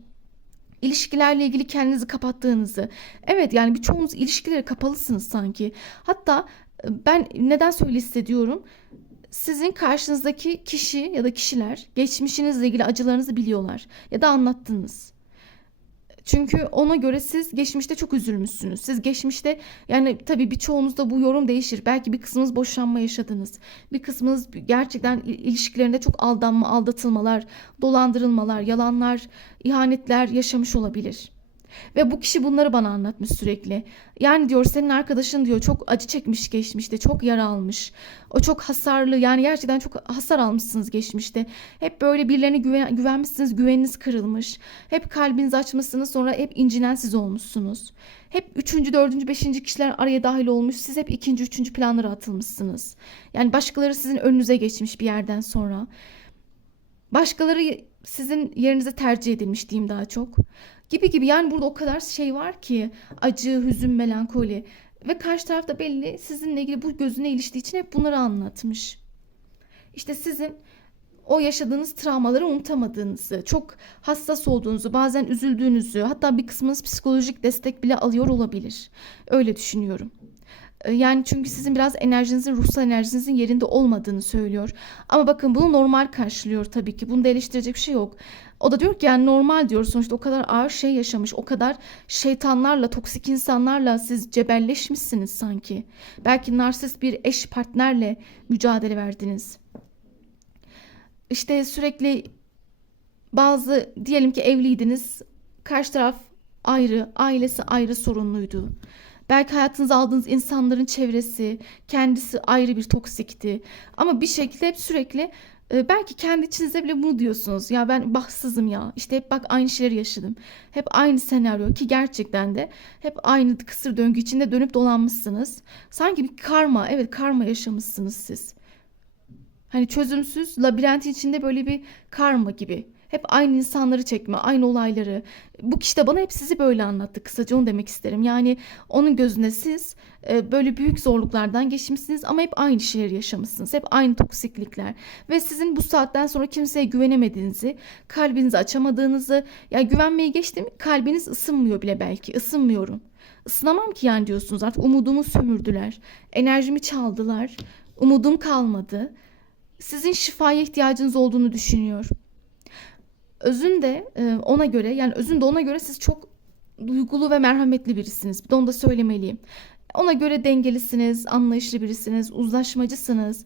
ilişkilerle ilgili kendinizi kapattığınızı. Evet, yani birçoğunuz ilişkilere kapalısınız sanki. Hatta ben neden öyle hissediyorum? Sizin karşınızdaki kişi ya da kişiler geçmişinizle ilgili acılarınızı biliyorlar ya da anlattınız. Çünkü ona göre siz geçmişte çok üzülmüşsünüz. Siz geçmişte, yani tabii birçoğunuzda bu yorum değişir. Belki bir kısmınız boşanma yaşadınız. Bir kısmınız gerçekten ilişkilerinde çok aldanma, aldatılmalar, dolandırılmalar, yalanlar, ihanetler yaşamış olabilir. Ve bu kişi bunları bana anlatmış sürekli. Yani diyor, senin arkadaşın diyor çok acı çekmiş geçmişte, çok yara almış. O çok hasarlı, yani gerçekten çok hasar almışsınız geçmişte. Hep böyle birilerine güvenmişsiniz, güveniniz kırılmış. Hep kalbinizi açmışsınız, sonra hep incinen siz olmuşsunuz. Hep üçüncü, dördüncü, beşinci kişiler araya dahil olmuş. Siz hep ikinci, üçüncü planlara atılmışsınız. Yani başkaları sizin önünüze geçmiş bir yerden sonra. Başkaları sizin yerinize tercih edilmiş diyeyim daha çok. Gibi gibi, yani burada o kadar şey var ki, acı, hüzün, melankoli. Ve karşı tarafta belli sizinle ilgili bu gözüne iliştiği için hep bunları anlatmış. İşte sizin o yaşadığınız travmaları unutamadığınızı, çok hassas olduğunuzu, bazen üzüldüğünüzü, hatta bir kısmınız psikolojik destek bile alıyor olabilir. Öyle düşünüyorum. Yani çünkü sizin biraz enerjinizin, ruhsal enerjinizin yerinde olmadığını söylüyor. Ama bakın bunu normal karşılıyor tabii ki. Bunda eleştirecek bir şey yok. O da diyor ki yani normal diyor. Sonuçta o kadar ağır şey yaşamış, o kadar şeytanlarla, toksik insanlarla siz cebelleşmişsiniz sanki. Belki narsist bir eş partnerle mücadele verdiniz. İşte sürekli bazı diyelim ki evliydiniz. Karşı taraf ayrı, ailesi ayrı sorunluydu. Belki hayatınıza aldığınız insanların çevresi, kendisi ayrı bir toksikti. Ama bir şekilde hep sürekli belki kendi içinizde bile bunu diyorsunuz. Ya ben bahtsızım ya. İşte hep bak aynı şeyleri yaşadım. Hep aynı senaryo ki gerçekten de hep aynı kısır döngü içinde dönüp dolanmışsınız. Sanki bir karma, evet karma yaşamışsınız siz. Hani çözümsüz labirentin içinde böyle bir karma gibi. Hep aynı insanları çekme, aynı olayları. Bu kişi de bana hep sizi böyle anlattı. Kısaca onu demek isterim. Yani onun gözünde siz böyle büyük zorluklardan geçmişsiniz ama hep aynı şeyleri yaşamışsınız. Hep aynı toksiklikler. Ve sizin bu saatten sonra kimseye güvenemediğinizi, kalbinizi açamadığınızı, ya güvenmeyi geçtim, kalbiniz ısınmıyor bile belki. Isınmıyorum. Isınamam ki yani diyorsunuz, artık umudumu sömürdüler. Enerjimi çaldılar. Umudum kalmadı. Sizin şifaya ihtiyacınız olduğunu düşünüyor. Özünde ona göre, yani özünde ona göre siz çok duygulu ve merhametli birisiniz. Bir de onu da söylemeliyim. Ona göre dengelisiniz, anlayışlı birisiniz, uzlaşmacısınız.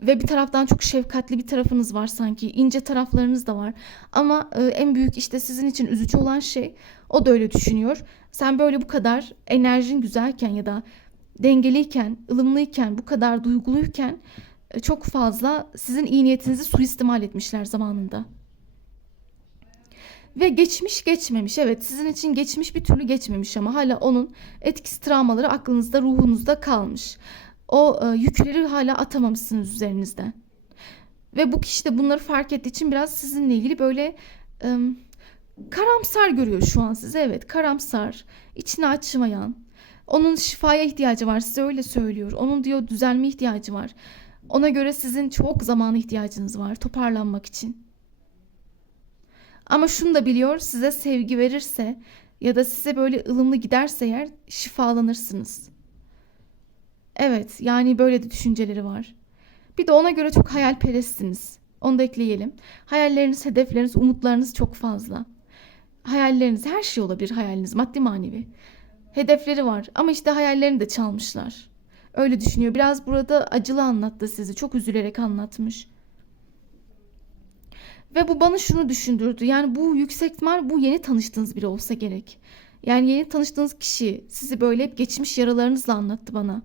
Ve bir taraftan çok şefkatli bir tarafınız var sanki. İnce taraflarınız da var. Ama en büyük işte sizin için üzücü olan şey, o da öyle düşünüyor. Sen böyle bu kadar enerjin güzelken ya da dengeliyken, ılımlıyken, bu kadar duyguluyken çok fazla sizin iyi niyetinizi suistimal etmişler zamanında. Ve geçmiş geçmemiş. Evet, sizin için geçmiş bir türlü geçmemiş ama hala onun etkisi, travmaları aklınızda, ruhunuzda kalmış. O yükleri hala atamamışsınız üzerinizden. Ve bu kişi de bunları fark ettiği için biraz sizinle ilgili böyle e, karamsar görüyor şu an sizi. Evet, karamsar, içine açmayan. Onun şifaya ihtiyacı var, size öyle söylüyor. Onun diyor düzelme ihtiyacı var. Ona göre sizin çok zamana ihtiyacınız var toparlanmak için. Ama şunu da biliyor, size sevgi verirse ya da size böyle ılımlı giderse eğer şifalanırsınız. Evet, yani böyle de düşünceleri var. Bir de ona göre çok hayalperestsiniz. Onu da ekleyelim. Hayalleriniz, hedefleriniz, umutlarınız çok fazla. Hayalleriniz, her şey olabilir hayaliniz, maddi manevi. Hedefleri var ama işte hayallerini de çalmışlar. Öyle düşünüyor. Biraz burada acılı anlattı sizi. Çok üzülerek anlatmış. Ve bu bana şunu düşündürdü. Yani bu yüksek ihtimal bu yeni tanıştığınız biri olsa gerek. Yani yeni tanıştığınız kişi sizi böyle hep geçmiş yaralarınızla anlattı bana.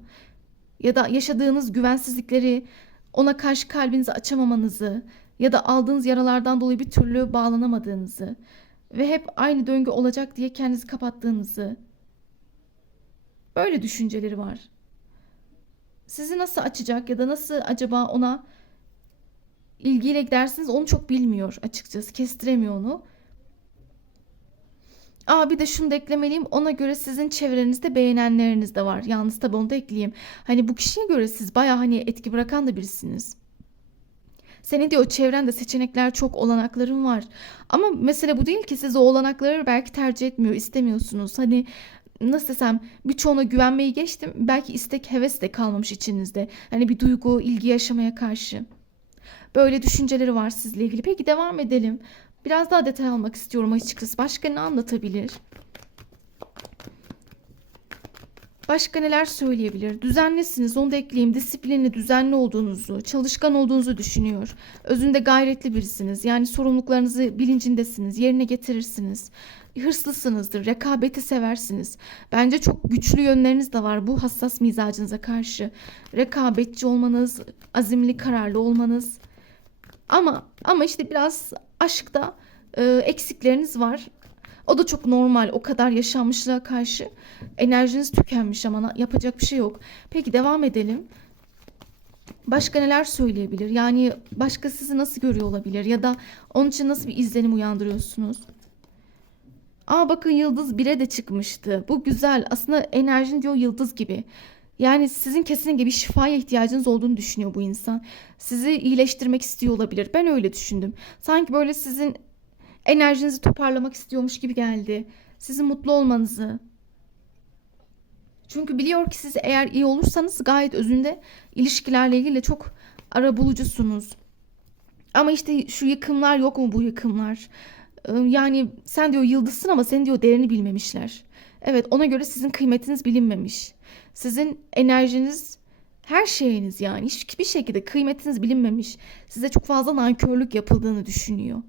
Ya da yaşadığınız güvensizlikleri, ona karşı kalbinizi açamamanızı ya da aldığınız yaralardan dolayı bir türlü bağlanamadığınızı ve hep aynı döngü olacak diye kendinizi kapattığınızı. Böyle düşünceleri var. Sizi nasıl açacak ya da nasıl acaba ona ilgiyle gidersiniz, onu çok bilmiyor açıkçası. Kestiremiyor onu. Bir de şunu da eklemeliyim. Ona göre sizin çevrenizde beğenenleriniz de var. Yalnız tabii onu da ekleyeyim. Hani bu kişiye göre siz baya hani etki bırakan da birisiniz. Senin diyor çevrende seçenekler çok, olanakların var. Ama mesele bu değil ki, siz o olanakları belki tercih etmiyor, istemiyorsunuz. Hani nasıl desem, birçoğuna güvenmeyi geçtim. Belki istek, heves de kalmamış içinizde. Hani bir duygu, ilgi yaşamaya karşı. Böyle düşünceleri var sizle ilgili. Peki devam edelim. Biraz daha detay almak istiyorum açıkçası. Başka ne anlatabilir? Başka neler söyleyebilir? Düzenlisiniz, onu da ekleyeyim. Disiplinli, düzenli olduğunuzu, çalışkan olduğunuzu düşünüyor. Özünde gayretli birisiniz. Yani sorumluluklarınızı bilincindesiniz, yerine getirirsiniz. Hırslısınızdır, rekabeti seversiniz. Bence çok güçlü yönleriniz de var bu hassas mizacınıza karşı. Rekabetçi olmanız, azimli, kararlı olmanız. Ama işte biraz aşkta eksikleriniz var. O da çok normal. O kadar yaşanmışlığa karşı enerjiniz tükenmiş ama yapacak bir şey yok. Peki devam edelim. Başka neler söyleyebilir? Yani başka sizi nasıl görüyor olabilir? Ya da onun için nasıl bir izlenim uyandırıyorsunuz? Bakın yıldız 1'e de çıkmıştı. Bu güzel. Aslında enerjin diyor yıldız gibi. Yani sizin kesinlikle bir şifaya ihtiyacınız olduğunu düşünüyor bu insan. Sizi iyileştirmek istiyor olabilir. Ben öyle düşündüm. Sanki böyle sizin enerjinizi toparlamak istiyormuş gibi geldi. Sizin mutlu olmanızı. Çünkü biliyor ki siz eğer iyi olursanız gayet özünde ilişkilerle ilgili çok arabulucusunuz. Ama işte şu yıkımlar yok mu, bu yıkımlar? Yani sen diyor yıldızsın ama senin diyor değerini bilmemişler. Evet, ona göre sizin kıymetiniz bilinmemiş. Sizin enerjiniz, her şeyiniz, yani hiçbir şekilde kıymetiniz bilinmemiş. Size çok fazla nankörlük yapıldığını düşünüyor.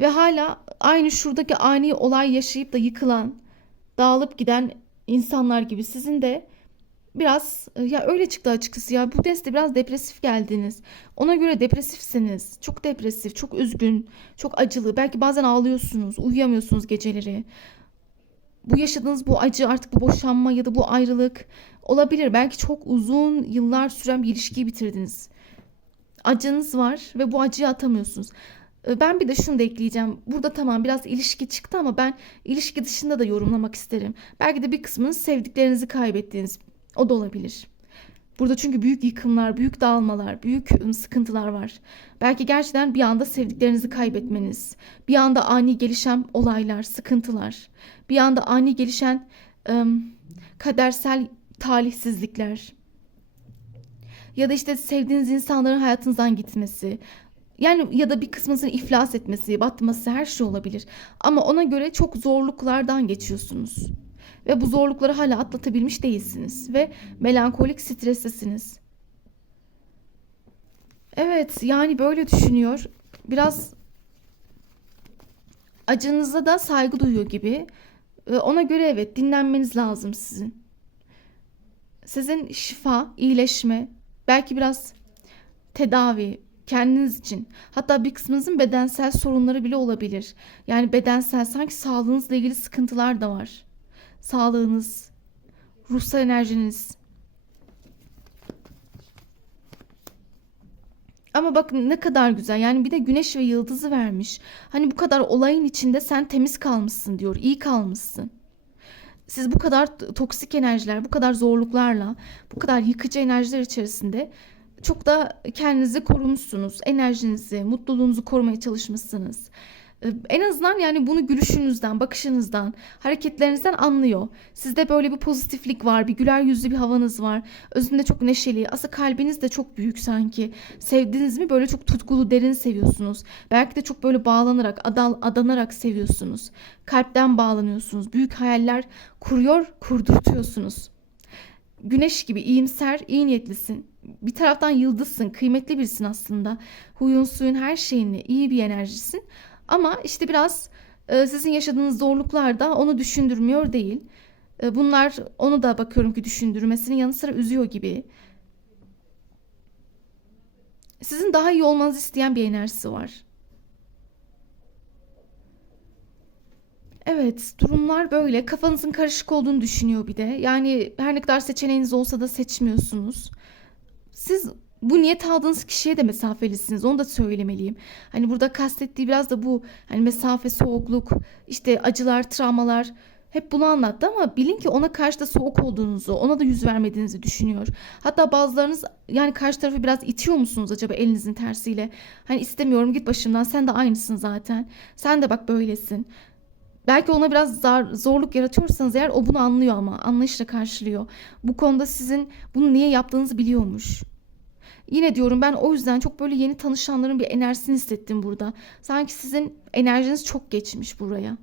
Ve hala aynı şuradaki ani olay yaşayıp da yıkılan, dağılıp giden insanlar gibi sizin de biraz ya öyle çıktı açıkçası, ya bu deste biraz depresif geldiniz. Ona göre depresifsiniz. Çok depresif, çok üzgün, çok acılı. Belki bazen ağlıyorsunuz, uyuyamıyorsunuz geceleri. Bu yaşadığınız bu acı, artık bu boşanma ya da bu ayrılık olabilir. Belki çok uzun yıllar süren bir ilişkiyi bitirdiniz. Acınız var ve bu acıyı atamıyorsunuz. Ben bir de şunu da ekleyeceğim. Burada tamam biraz ilişki çıktı ama ben ilişki dışında da yorumlamak isterim. Belki de bir kısmınız sevdiklerinizi kaybettiğiniz, o da olabilir. Burada çünkü büyük yıkımlar, büyük dağılmalar, büyük sıkıntılar var. Belki gerçekten bir anda sevdiklerinizi kaybetmeniz, bir anda ani gelişen olaylar, sıkıntılar, bir anda ani gelişen kadersel talihsizlikler ya da işte sevdiğiniz insanların hayatınızdan gitmesi. Yani ya da bir kısmınızın iflas etmesi, batması, her şey olabilir. Ama ona göre çok zorluklardan geçiyorsunuz. Ve bu zorlukları hala atlatabilmiş değilsiniz. Ve melankolik, strestesiniz. Evet, yani böyle düşünüyor. Biraz acınıza da saygı duyuyor gibi. Ona göre evet, dinlenmeniz lazım sizin. Sizin şifa, iyileşme, belki biraz tedavi kendiniz için. Hatta bir kısmınızın bedensel sorunları bile olabilir. Yani bedensel, sanki sağlığınızla ilgili sıkıntılar da var. Sağlığınız, ruhsal enerjiniz. Ama bak ne kadar güzel. Yani bir de güneş ve yıldızı vermiş. Hani bu kadar olayın içinde sen temiz kalmışsın diyor. İyi kalmışsın. Siz bu kadar toksik enerjiler, bu kadar zorluklarla, bu kadar yıkıcı enerjiler içerisinde çok da kendinizi korumuşsunuz. Enerjinizi, mutluluğunuzu korumaya çalışmışsınız. En azından yani bunu gülüşünüzden, bakışınızdan, hareketlerinizden anlıyor. Sizde böyle bir pozitiflik var, bir güler yüzlü bir havanız var. Özünde çok neşeli, aslında kalbiniz de çok büyük sanki. Sevdiğiniz mi böyle çok tutkulu, derin seviyorsunuz. Belki de çok böyle bağlanarak, adanarak seviyorsunuz. Kalpten bağlanıyorsunuz. Büyük hayaller kuruyor, kurdurtuyorsunuz. Güneş gibi iyimser, iyi niyetlisin. Bir taraftan yıldızsın, kıymetli birisin aslında. Huyun, suyun, her şeyinle iyi bir enerjisin. Ama işte biraz sizin yaşadığınız zorluklar da onu düşündürmüyor değil. Bunlar onu da bakıyorum ki düşündürmesinin yanı sıra üzüyor gibi. Sizin daha iyi olmanızı isteyen bir enerjisi var. Evet, durumlar böyle. Kafanızın karışık olduğunu düşünüyor bir de. Yani her ne kadar seçeneğiniz olsa da seçmiyorsunuz. Siz bu niyet aldığınız kişiye de mesafelisiniz. Onu da söylemeliyim. Hani burada kastettiği biraz da bu. Hani mesafe, soğukluk, işte acılar, travmalar, hep bunu anlattı ama bilin ki ona karşı da soğuk olduğunuzu, ona da yüz vermediğinizi düşünüyor. Hatta bazılarınız yani karşı tarafı biraz itiyor musunuz acaba elinizin tersiyle? Hani istemiyorum, git başımdan, sen de aynısın zaten. Sen de bak böylesin. Belki ona biraz zorluk yaratıyorsanız eğer, o bunu anlıyor ama anlayışla karşılıyor. Bu konuda sizin bunu niye yaptığınızı biliyormuş. Yine diyorum, ben o yüzden çok böyle yeni tanışanların bir enerjisini hissettim burada. Sanki sizin enerjiniz çok geçmiş buraya.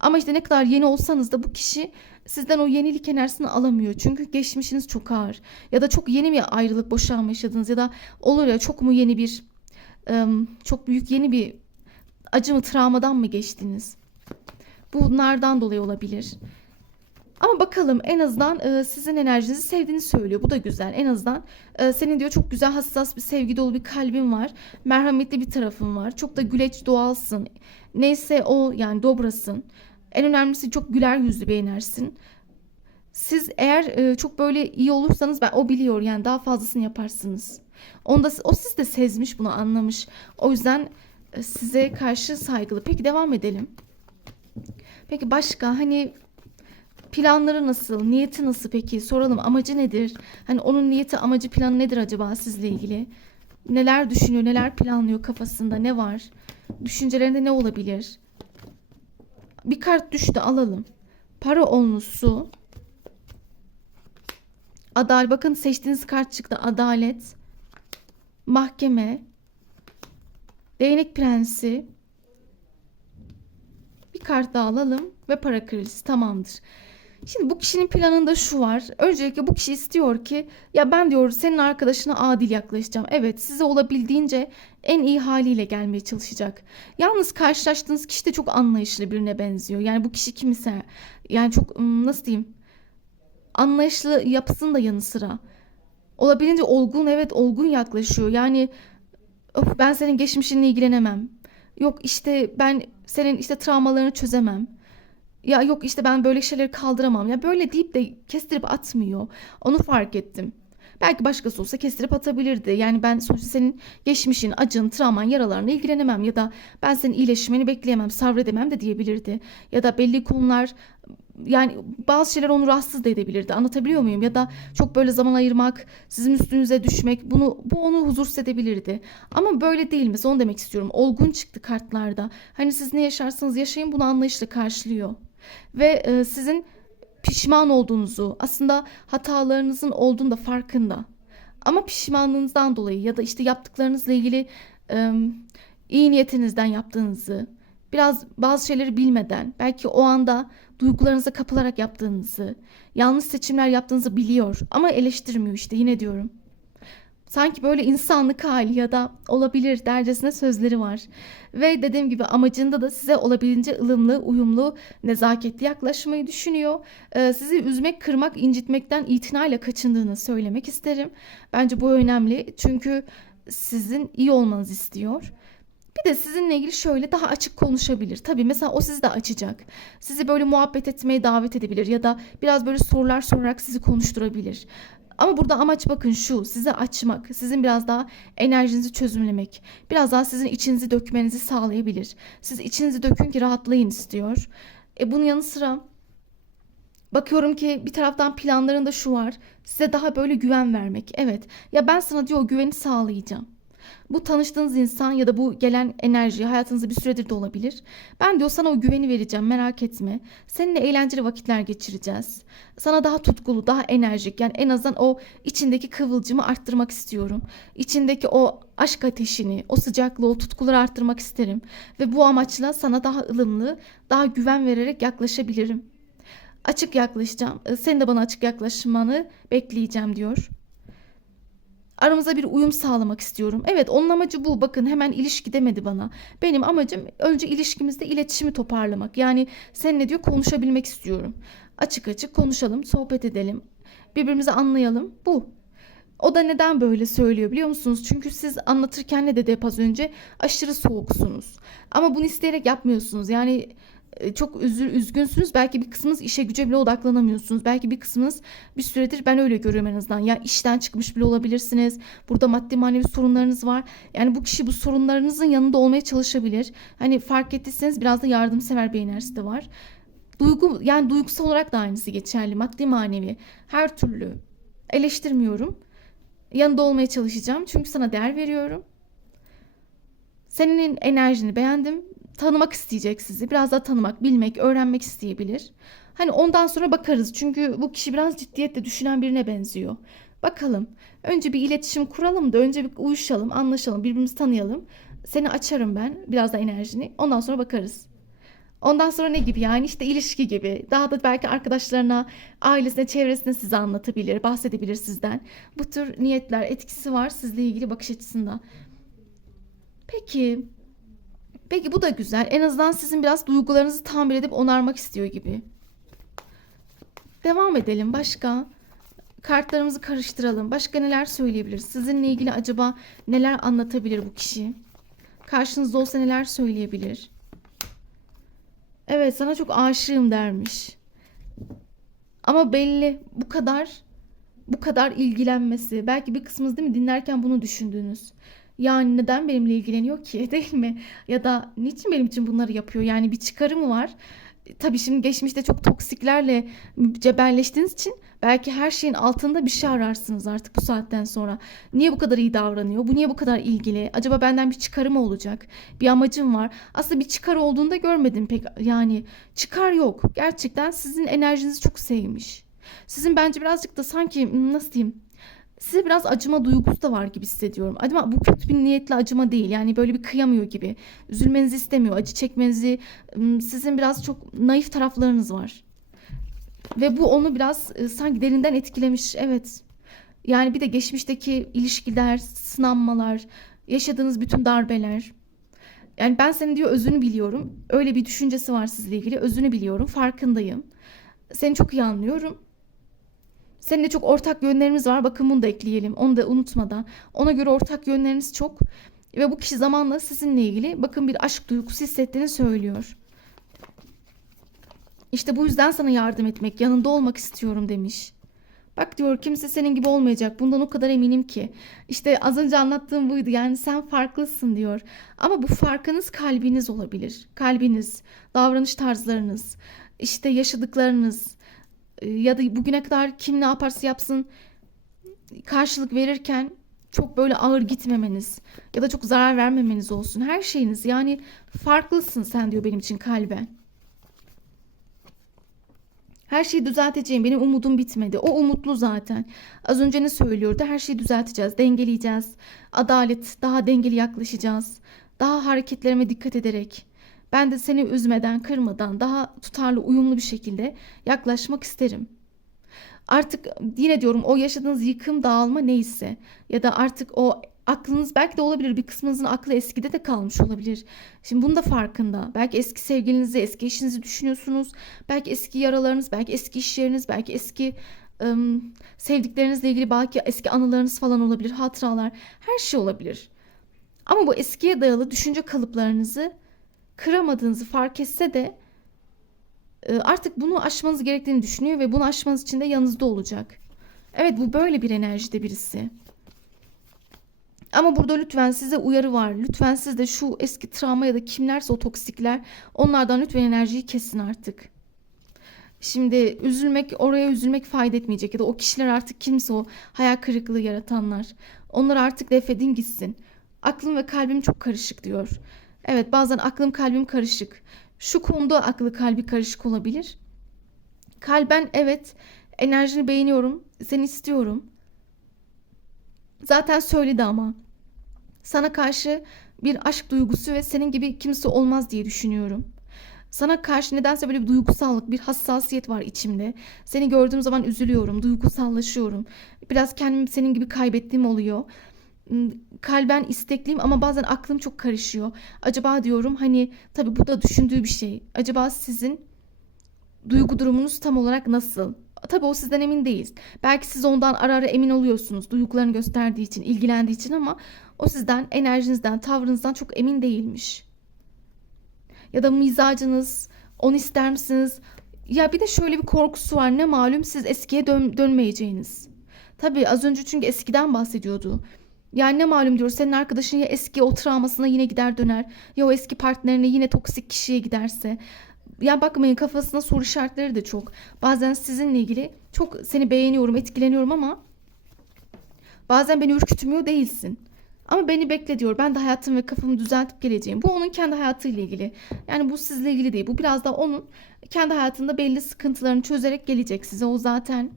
Ama işte ne kadar yeni olsanız da bu kişi sizden o yenilik enerjisini alamıyor. Çünkü geçmişiniz çok ağır. Ya da çok yeni bir ayrılık, boşanma yaşadınız ya da olur ya çok mu yeni bir çok büyük yeni bir acı mı, travmadan mı geçtiniz? Bunlardan dolayı olabilir. Ama bakalım, en azından sizin enerjinizi sevdiğini söylüyor. Bu da güzel. En azından senin diyor çok güzel, hassas bir, sevgi dolu bir kalbin var. Merhametli bir tarafın var. Çok da güleç, doğalsın. Neyse o, yani dobrasın. En önemlisi çok güler yüzlü bir enerjisin. Siz eğer çok böyle iyi olursanız, ben o biliyor yani, daha fazlasını yaparsınız. Onda o siz de sezmiş, bunu anlamış. O yüzden size karşı saygılı. Peki devam edelim. Peki başka, hani Planları nasıl? Niyeti nasıl peki? Soralım. Amacı nedir? Hani onun niyeti, amacı, planı nedir acaba sizle ilgili? Neler düşünüyor? Neler planlıyor kafasında? Ne var? Düşüncelerinde ne olabilir? Bir kart düştü, alalım. Para onlusu. Adalet. Bakın seçtiğiniz kart çıktı. Adalet. Mahkeme. Değnek prensi. Bir kart daha alalım ve para kraliçesi, tamamdır. Şimdi bu kişinin planında şu var. Öncelikle bu kişi istiyor ki ya ben diyor senin arkadaşına adil yaklaşacağım. Evet, size olabildiğince en iyi haliyle gelmeye çalışacak. Yalnız karşılaştığınız kişi de çok anlayışlı birine benziyor. Yani bu kişi kimse, yani çok nasıl diyeyim, anlayışlı yapısının da yanı sıra olabildiğince olgun, evet olgun yaklaşıyor. Yani "Of, ben senin geçmişinle ilgilenemem. Yok işte ben senin işte travmalarını çözemem. Ya yok işte ben böyle şeyleri kaldıramam." Ya böyle deyip de kestirip atmıyor. Onu fark ettim. Belki başkası olsa kestirip atabilirdi. Yani ben sonuçta senin geçmişin, acın, travman, yaralarına ilgilenemem ya da ben senin iyileşmeni bekleyemem, sabredemem de diyebilirdi. Ya da belli konular, yani bazı şeyler onu rahatsız da edebilirdi. Anlatabiliyor muyum? Ya da çok böyle zaman ayırmak, sizin üstünüze düşmek, bu onu huzursuz edebilirdi. Ama böyle değil mi? Onu demek istiyorum. Olgun çıktı kartlarda. Hani siz ne yaşarsanız yaşayın, bunu anlayışla karşılıyor. Ve sizin pişman olduğunuzu, aslında hatalarınızın olduğunu da farkında. Ama pişmanlığınızdan dolayı ya da işte yaptıklarınızla ilgili e, iyi niyetinizden yaptığınızı, biraz bazı şeyleri bilmeden, belki o anda duygularınıza kapılarak yaptığınızı, yanlış seçimler yaptığınızı biliyor ama eleştirmiyor, işte yine diyorum. Sanki böyle insanlık hali ya da olabilir dercesine sözleri var. Ve dediğim gibi amacında da size olabildiğince ılımlı, uyumlu, nezaketli yaklaşmayı düşünüyor. Sizi üzmek, kırmak, incitmekten itinayla kaçındığını söylemek isterim. Bence bu önemli, çünkü sizin iyi olmanızı istiyor. Bir de sizinle ilgili şöyle daha açık konuşabilir. Tabii mesela o sizi de açacak. Sizi böyle muhabbet etmeye davet edebilir ya da biraz böyle sorular sorarak sizi konuşturabilir. Ama burada amaç bakın şu, sizi açmak, sizin biraz daha enerjinizi çözümlemek, biraz daha sizin içinizi dökmenizi sağlayabilir. Siz içinizi dökün ki rahatlayın istiyor. Bunun yanı sıra bakıyorum ki bir taraftan planlarında şu var, size daha böyle güven vermek. Evet, ya ben sana diyor o güveni sağlayacağım. Bu tanıştığınız insan ya da bu gelen enerji hayatınızda bir süredir de olabilir. Ben diyor sana o güveni vereceğim, merak etme. Seninle eğlenceli vakitler geçireceğiz. Sana daha tutkulu, daha enerjik, yani en azından o içindeki kıvılcımı arttırmak istiyorum. İçindeki o aşk ateşini, o sıcaklığı, o tutkuları arttırmak isterim. Ve bu amaçla sana daha ılımlı, daha güven vererek yaklaşabilirim. Açık yaklaşacağım. Senin de bana açık yaklaşmanı bekleyeceğim diyor. Aramıza bir uyum sağlamak istiyorum. Evet, onun amacı bu. Bakın hemen ilişki demedi bana. Benim amacım önce ilişkimizde iletişimi toparlamak. Yani seninle diyor konuşabilmek istiyorum. Açık açık konuşalım, sohbet edelim. Birbirimizi anlayalım. Bu. O da neden böyle söylüyor biliyor musunuz? Çünkü siz anlatırken ne dedi hep az önce? Aşırı soğuksunuz. Ama bunu isteyerek yapmıyorsunuz. Yani çok üzgünsünüz. Belki bir kısmınız işe güce bile odaklanamıyorsunuz. Belki bir kısmınız bir süredir, ben öyle görüyorum en azından. Ya işten çıkmış bile olabilirsiniz. Burada maddi manevi sorunlarınız var. Yani bu kişi bu sorunlarınızın yanında olmaya çalışabilir. Hani fark ettiyseniz biraz da yardımsever bir enerjisi de var. Yani duygusal olarak da aynısı geçerli. Maddi manevi her türlü eleştirmiyorum. Yanında olmaya çalışacağım. Çünkü sana değer veriyorum. Senin enerjini beğendim. Tanımak isteyecek sizi. Biraz daha tanımak, bilmek, öğrenmek isteyebilir. Hani ondan sonra bakarız. Çünkü bu kişi biraz ciddiyetle düşünen birine benziyor. Bakalım. Önce bir iletişim kuralım da önce bir uyuşalım, anlaşalım, birbirimizi tanıyalım. Seni açarım ben, biraz da enerjini. Ondan sonra bakarız. Ondan sonra ne gibi, yani işte ilişki gibi. Daha da belki arkadaşlarına, ailesine, çevresine size anlatabilir, bahsedebilir sizden. Bu tür niyetler, etkisi var sizle ilgili bakış açısında. Peki, peki bu da güzel. En azından sizin biraz duygularınızı tamir edip onarmak istiyor gibi. Devam edelim. Başka kartlarımızı karıştıralım. Başka neler söyleyebilir? Sizinle ilgili acaba neler anlatabilir bu kişi? Karşınızda olsa neler söyleyebilir? Evet, sana çok aşığım dermiş. Ama belli bu kadar ilgilenmesi. Belki bir kısmınız değil mi dinlerken bunu düşündünüz. Yani neden benimle ilgileniyor ki, değil mi? Ya da niçin benim için bunları yapıyor? Yani bir çıkarı mı var? Tabii şimdi geçmişte çok toksiklerle cebelleştiğiniz için belki her şeyin altında bir şey ararsınız artık bu saatten sonra. Niye bu kadar iyi davranıyor? Bu niye bu kadar ilgili? Acaba benden bir çıkarı mı olacak? Bir amacım var. Aslında bir çıkar olduğunu da görmedim pek. Yani çıkar yok. Gerçekten sizin enerjinizi çok sevmiş. Sizin bence birazcık da sanki nasıl diyeyim? Size biraz acıma duygusu da var gibi hissediyorum. Acaba bu kötü bir niyetli acıma değil. Yani böyle bir kıyamıyor gibi. Üzülmenizi istemiyor, acı çekmenizi. Sizin biraz çok naif taraflarınız var. Ve bu onu biraz sanki derinden etkilemiş. Evet. Yani bir de geçmişteki ilişkiler, sınanmalar, yaşadığınız bütün darbeler. Yani ben senin diyor özünü biliyorum. Öyle bir düşüncesi var sizle ilgili. Özünü biliyorum, farkındayım. Seni çok iyi anlıyorum. Seninle çok ortak yönlerimiz var. Bakın bunu da ekleyelim. Onu da unutmadan. Ona göre ortak yönleriniz çok. Ve bu kişi zamanla sizinle ilgili bakın bir aşk duygusu hissettiğini söylüyor. İşte bu yüzden sana yardım etmek, yanında olmak istiyorum demiş. Bak diyor kimse senin gibi olmayacak. Bundan o kadar eminim ki. İşte az önce anlattığım buydu. Yani sen farklısın diyor. Ama bu farkınız kalbiniz olabilir. Kalbiniz, davranış tarzlarınız, işte yaşadıklarınız ya da bugüne kadar kim ne yaparsa yapsın karşılık verirken çok böyle ağır gitmemeniz ya da çok zarar vermemeniz olsun. Her şeyiniz yani farklısın sen diyor benim için kalben. Her şeyi düzelteceğim. Benim umudum bitmedi. O umutlu zaten. Az önce ne söylüyordu? Her şeyi düzelteceğiz, dengeleyeceğiz. Adalet, daha dengeli yaklaşacağız. Daha hareketlerime dikkat ederek. Ben de seni üzmeden, kırmadan, daha tutarlı, uyumlu bir şekilde yaklaşmak isterim. Artık yine diyorum o yaşadığınız yıkım, dağılma neyse ya da artık o aklınız belki de olabilir bir kısmınızın aklı eskide de kalmış olabilir. Şimdi bunun da farkında. Belki eski sevgilinizi, eski eşinizi düşünüyorsunuz. Belki eski yaralarınız, belki eski iş yeriniz, belki eski sevdiklerinizle ilgili belki eski anılarınız falan olabilir, hatıralar. Her şey olabilir. Ama bu eskiye dayalı düşünce kalıplarınızı kıramadığınızı fark etse de artık bunu aşmanız gerektiğini düşünüyor ve bunu aşmanız için de yanınızda olacak. Evet bu böyle bir enerjide birisi. Ama burada lütfen size uyarı var. Lütfen siz de şu eski travma ya da kimlerse o toksikler onlardan lütfen enerjiyi kesin artık. Şimdi üzülmek oraya üzülmek fayda etmeyecek ya da o kişiler artık kimse o hayal kırıklığı yaratanlar. Onları artık defedin gitsin. Aklım ve kalbim çok karışık diyor. Evet bazen aklım kalbim karışık. Şu konuda aklı kalbi karışık olabilir. Kalben evet enerjini beğeniyorum. Seni istiyorum. Zaten söyledi ama. Sana karşı bir aşk duygusu ve senin gibi kimse olmaz diye düşünüyorum. Sana karşı nedense böyle bir duygusallık, bir hassasiyet var içimde. Seni gördüğüm zaman üzülüyorum, duygusallaşıyorum. Biraz kendimi senin gibi kaybettiğim oluyor. Kalben istekliyim ama bazen aklım çok karışıyor. Acaba diyorum hani tabii bu da düşündüğü bir şey. Acaba sizin duygu durumunuz tam olarak nasıl? Tabii o sizden emin değil. Belki siz ondan ara ara emin oluyorsunuz. Duygularını gösterdiği için, ilgilendiği için ama o sizden, enerjinizden, tavrınızdan çok emin değilmiş. Ya da mizacınız, onu ister misiniz? Ya bir de şöyle bir korkusu var. Ne malum siz eskiye dönmeyeceğiniz. Tabii az önce çünkü eskiden bahsediyordu. Yani ne malum diyor senin arkadaşın ya eski o travmasına yine gider döner ya o eski partnerine yine toksik kişiye giderse. Ya bakmayın kafasında soru işaretleri de çok. Bazen sizinle ilgili çok seni beğeniyorum, etkileniyorum ama bazen beni ürkütmüyor değilsin. Ama beni bekle diyor. Ben de hayatımı ve kafamı düzeltip geleceğim. Bu onun kendi hayatıyla ilgili. Yani bu sizle ilgili değil. Bu biraz da onun kendi hayatında belli sıkıntılarını çözerek gelecek size. O zaten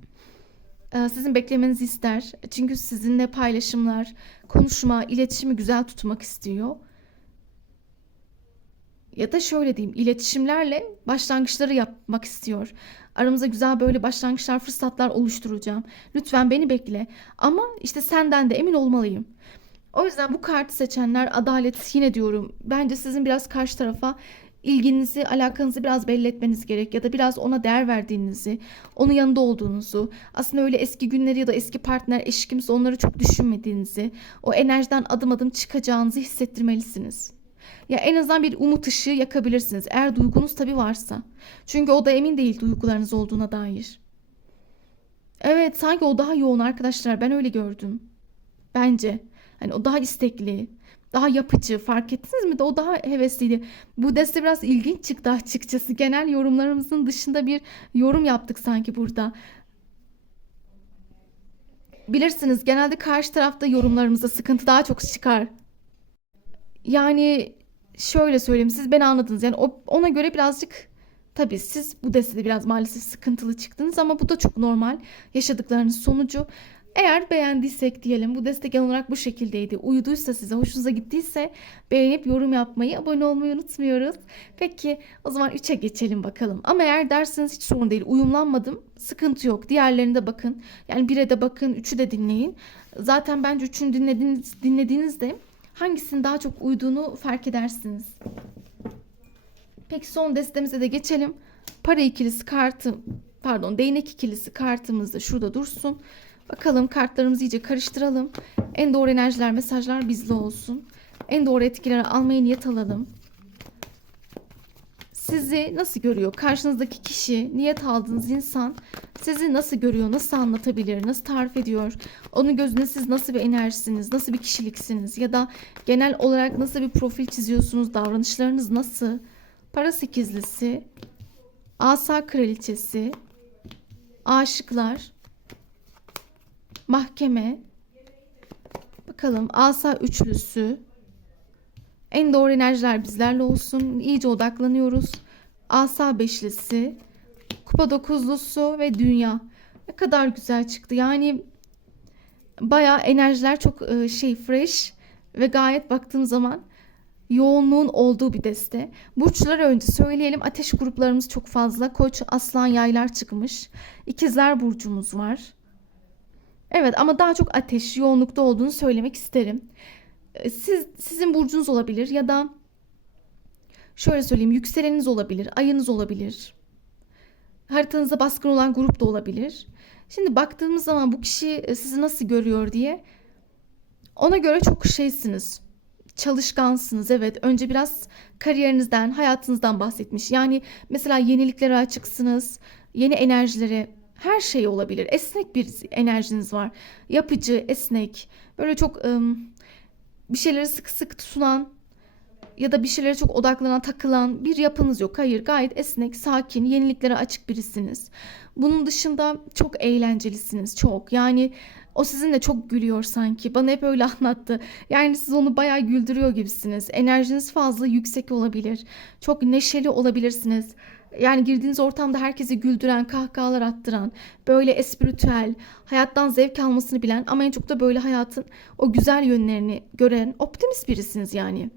sizin beklemenizi ister. Çünkü sizinle paylaşımlar, konuşma, iletişimi güzel tutmak istiyor. Ya da şöyle diyeyim, iletişimlerle başlangıçları yapmak istiyor. Aramıza güzel böyle başlangıçlar, fırsatlar oluşturacağım. Lütfen beni bekle. Ama işte senden de emin olmalıyım. O yüzden bu kartı seçenler adalet yine diyorum. Bence sizin biraz karşı tarafa ilginizi, alakanızı biraz belli etmeniz gerek ya da biraz ona değer verdiğinizi, onun yanında olduğunuzu, aslında öyle eski günleri ya da eski partner, eş kimse onları çok düşünmediğinizi, o enerjiden adım adım çıkacağınızı hissettirmelisiniz. Ya en azından bir umut ışığı yakabilirsiniz eğer duygunuz tabii varsa. Çünkü o da emin değil duygularınız olduğuna dair. Evet sanki o daha yoğun arkadaşlar ben öyle gördüm. Bence. Hani o daha istekli. daha yapıcı, fark ettiniz mi? De o daha hevesliydi. Bu deste biraz ilginç çıktı açıkçası. Genel yorumlarımızın dışında bir yorum yaptık sanki burada. Bilirsiniz genelde karşı tarafta yorumlarımızda sıkıntı daha çok çıkar. Yani şöyle söyleyeyim, siz beni anladınız. Yani ona göre birazcık, tabii siz bu destede biraz maalesef sıkıntılı çıktınız ama bu da çok normal, yaşadıklarınız sonucu. Eğer beğendiysek diyelim, bu deste genel olarak bu şekildeydi. Uyuduysa, size hoşunuza gittiyse beğenip yorum yapmayı, abone olmayı unutmuyoruz. Peki o zaman 3'e geçelim bakalım. Ama eğer derseniz hiç sorun değil, uyumlanmadım, sıkıntı yok. Diğerlerine de bakın. Yani 1'e de bakın, 3'ü de dinleyin. Zaten bence 3'ünü dinlediğinizde hangisinin daha çok uyduğunu fark edersiniz. Peki son destemize de geçelim. Para ikilisi kartı, pardon, değnek ikilisi kartımız da şurada dursun. Bakalım, kartlarımızı iyice karıştıralım. En doğru enerjiler, mesajlar bizde olsun. En doğru etkileri almaya niyet alalım. Sizi nasıl görüyor? Karşınızdaki kişi, niyet aldığınız insan sizi nasıl görüyor? Nasıl anlatabilir? Nasıl tarif ediyor? Onun gözünde siz nasıl bir enerjisiniz? Nasıl bir kişiliksiniz? Ya da genel olarak nasıl bir profil çiziyorsunuz? Davranışlarınız nasıl? Para sekizlisi, asa kraliçesi, aşıklar, mahkeme, bakalım asa üçlüsü, en doğru enerjiler bizlerle olsun. İyice odaklanıyoruz. Asa beşlisi, kupa dokuzlusu ve dünya. Ne kadar güzel çıktı. Yani bayağı enerjiler çok fresh ve gayet baktığım zaman yoğunluğun olduğu bir deste. Burçları önce söyleyelim. Ateş gruplarımız çok fazla. Koç, aslan, yaylar çıkmış. İkizler burcumuz var. Evet, ama daha çok ateş yoğunlukta olduğunu söylemek isterim. Sizin burcunuz olabilir ya da şöyle söyleyeyim, yükseleniniz olabilir, ayınız olabilir. Haritanızda baskın olan grup da olabilir. Şimdi baktığımız zaman bu kişi sizi nasıl görüyor diye, ona göre çok şeysiniz. Çalışkansınız, evet. Önce biraz kariyerinizden, hayatınızdan bahsetmiş. Yani mesela yeniliklere açıksınız, yeni enerjilere, her şey olabilir. Esnek bir enerjiniz var. Yapıcı, esnek, böyle çok bir şeyleri sıkı sıkı tutulan ya da bir şeylere çok odaklanan, takılan bir yapınız yok. Hayır, gayet esnek, sakin, yeniliklere açık birisiniz. Bunun dışında çok eğlencelisiniz, çok. Yani o sizinle çok gülüyor sanki. Bana hep öyle anlattı. Yani siz onu bayağı güldürüyor gibisiniz. Enerjiniz fazla yüksek olabilir. Çok neşeli olabilirsiniz. Yani girdiğiniz ortamda herkesi güldüren, kahkahalar attıran, böyle espritüel, hayattan zevk almasını bilen ama en çok da böyle hayatın o güzel yönlerini gören optimist birisiniz yani.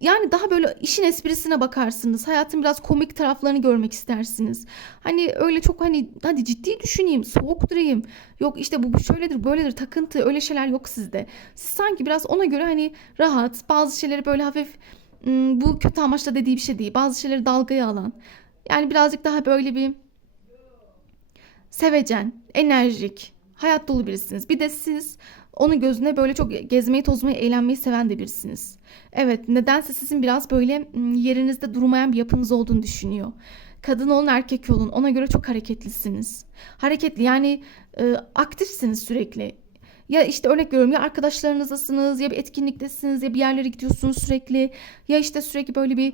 Yani daha böyle işin esprisine bakarsınız. Hayatın biraz komik taraflarını görmek istersiniz. Hani öyle çok, hani hadi ciddi düşüneyim, soğuk durayım. Yok işte bu şöyledir, böyledir, takıntı, öyle şeyler yok sizde. Siz sanki biraz ona göre hani rahat, bazı şeyleri böyle hafif, bu kötü amaçla dediği bir şey değil. Bazı şeyleri dalgaya alan. Yani birazcık daha böyle bir sevecen, enerjik, hayat dolu birisiniz. Bir de siz onun gözüne böyle çok gezmeyi, tozmayı, eğlenmeyi seven de birisiniz. Evet, nedense sizin biraz böyle yerinizde durmayan bir yapınız olduğunu düşünüyor. Kadın olun, erkek olun, ona göre çok hareketlisiniz. Hareketli yani, aktifsiniz sürekli. Ya işte örnek veriyorum, ya arkadaşlarınızdasınız, ya bir etkinliktesiniz, ya bir yerlere gidiyorsunuz sürekli, ya işte sürekli böyle bir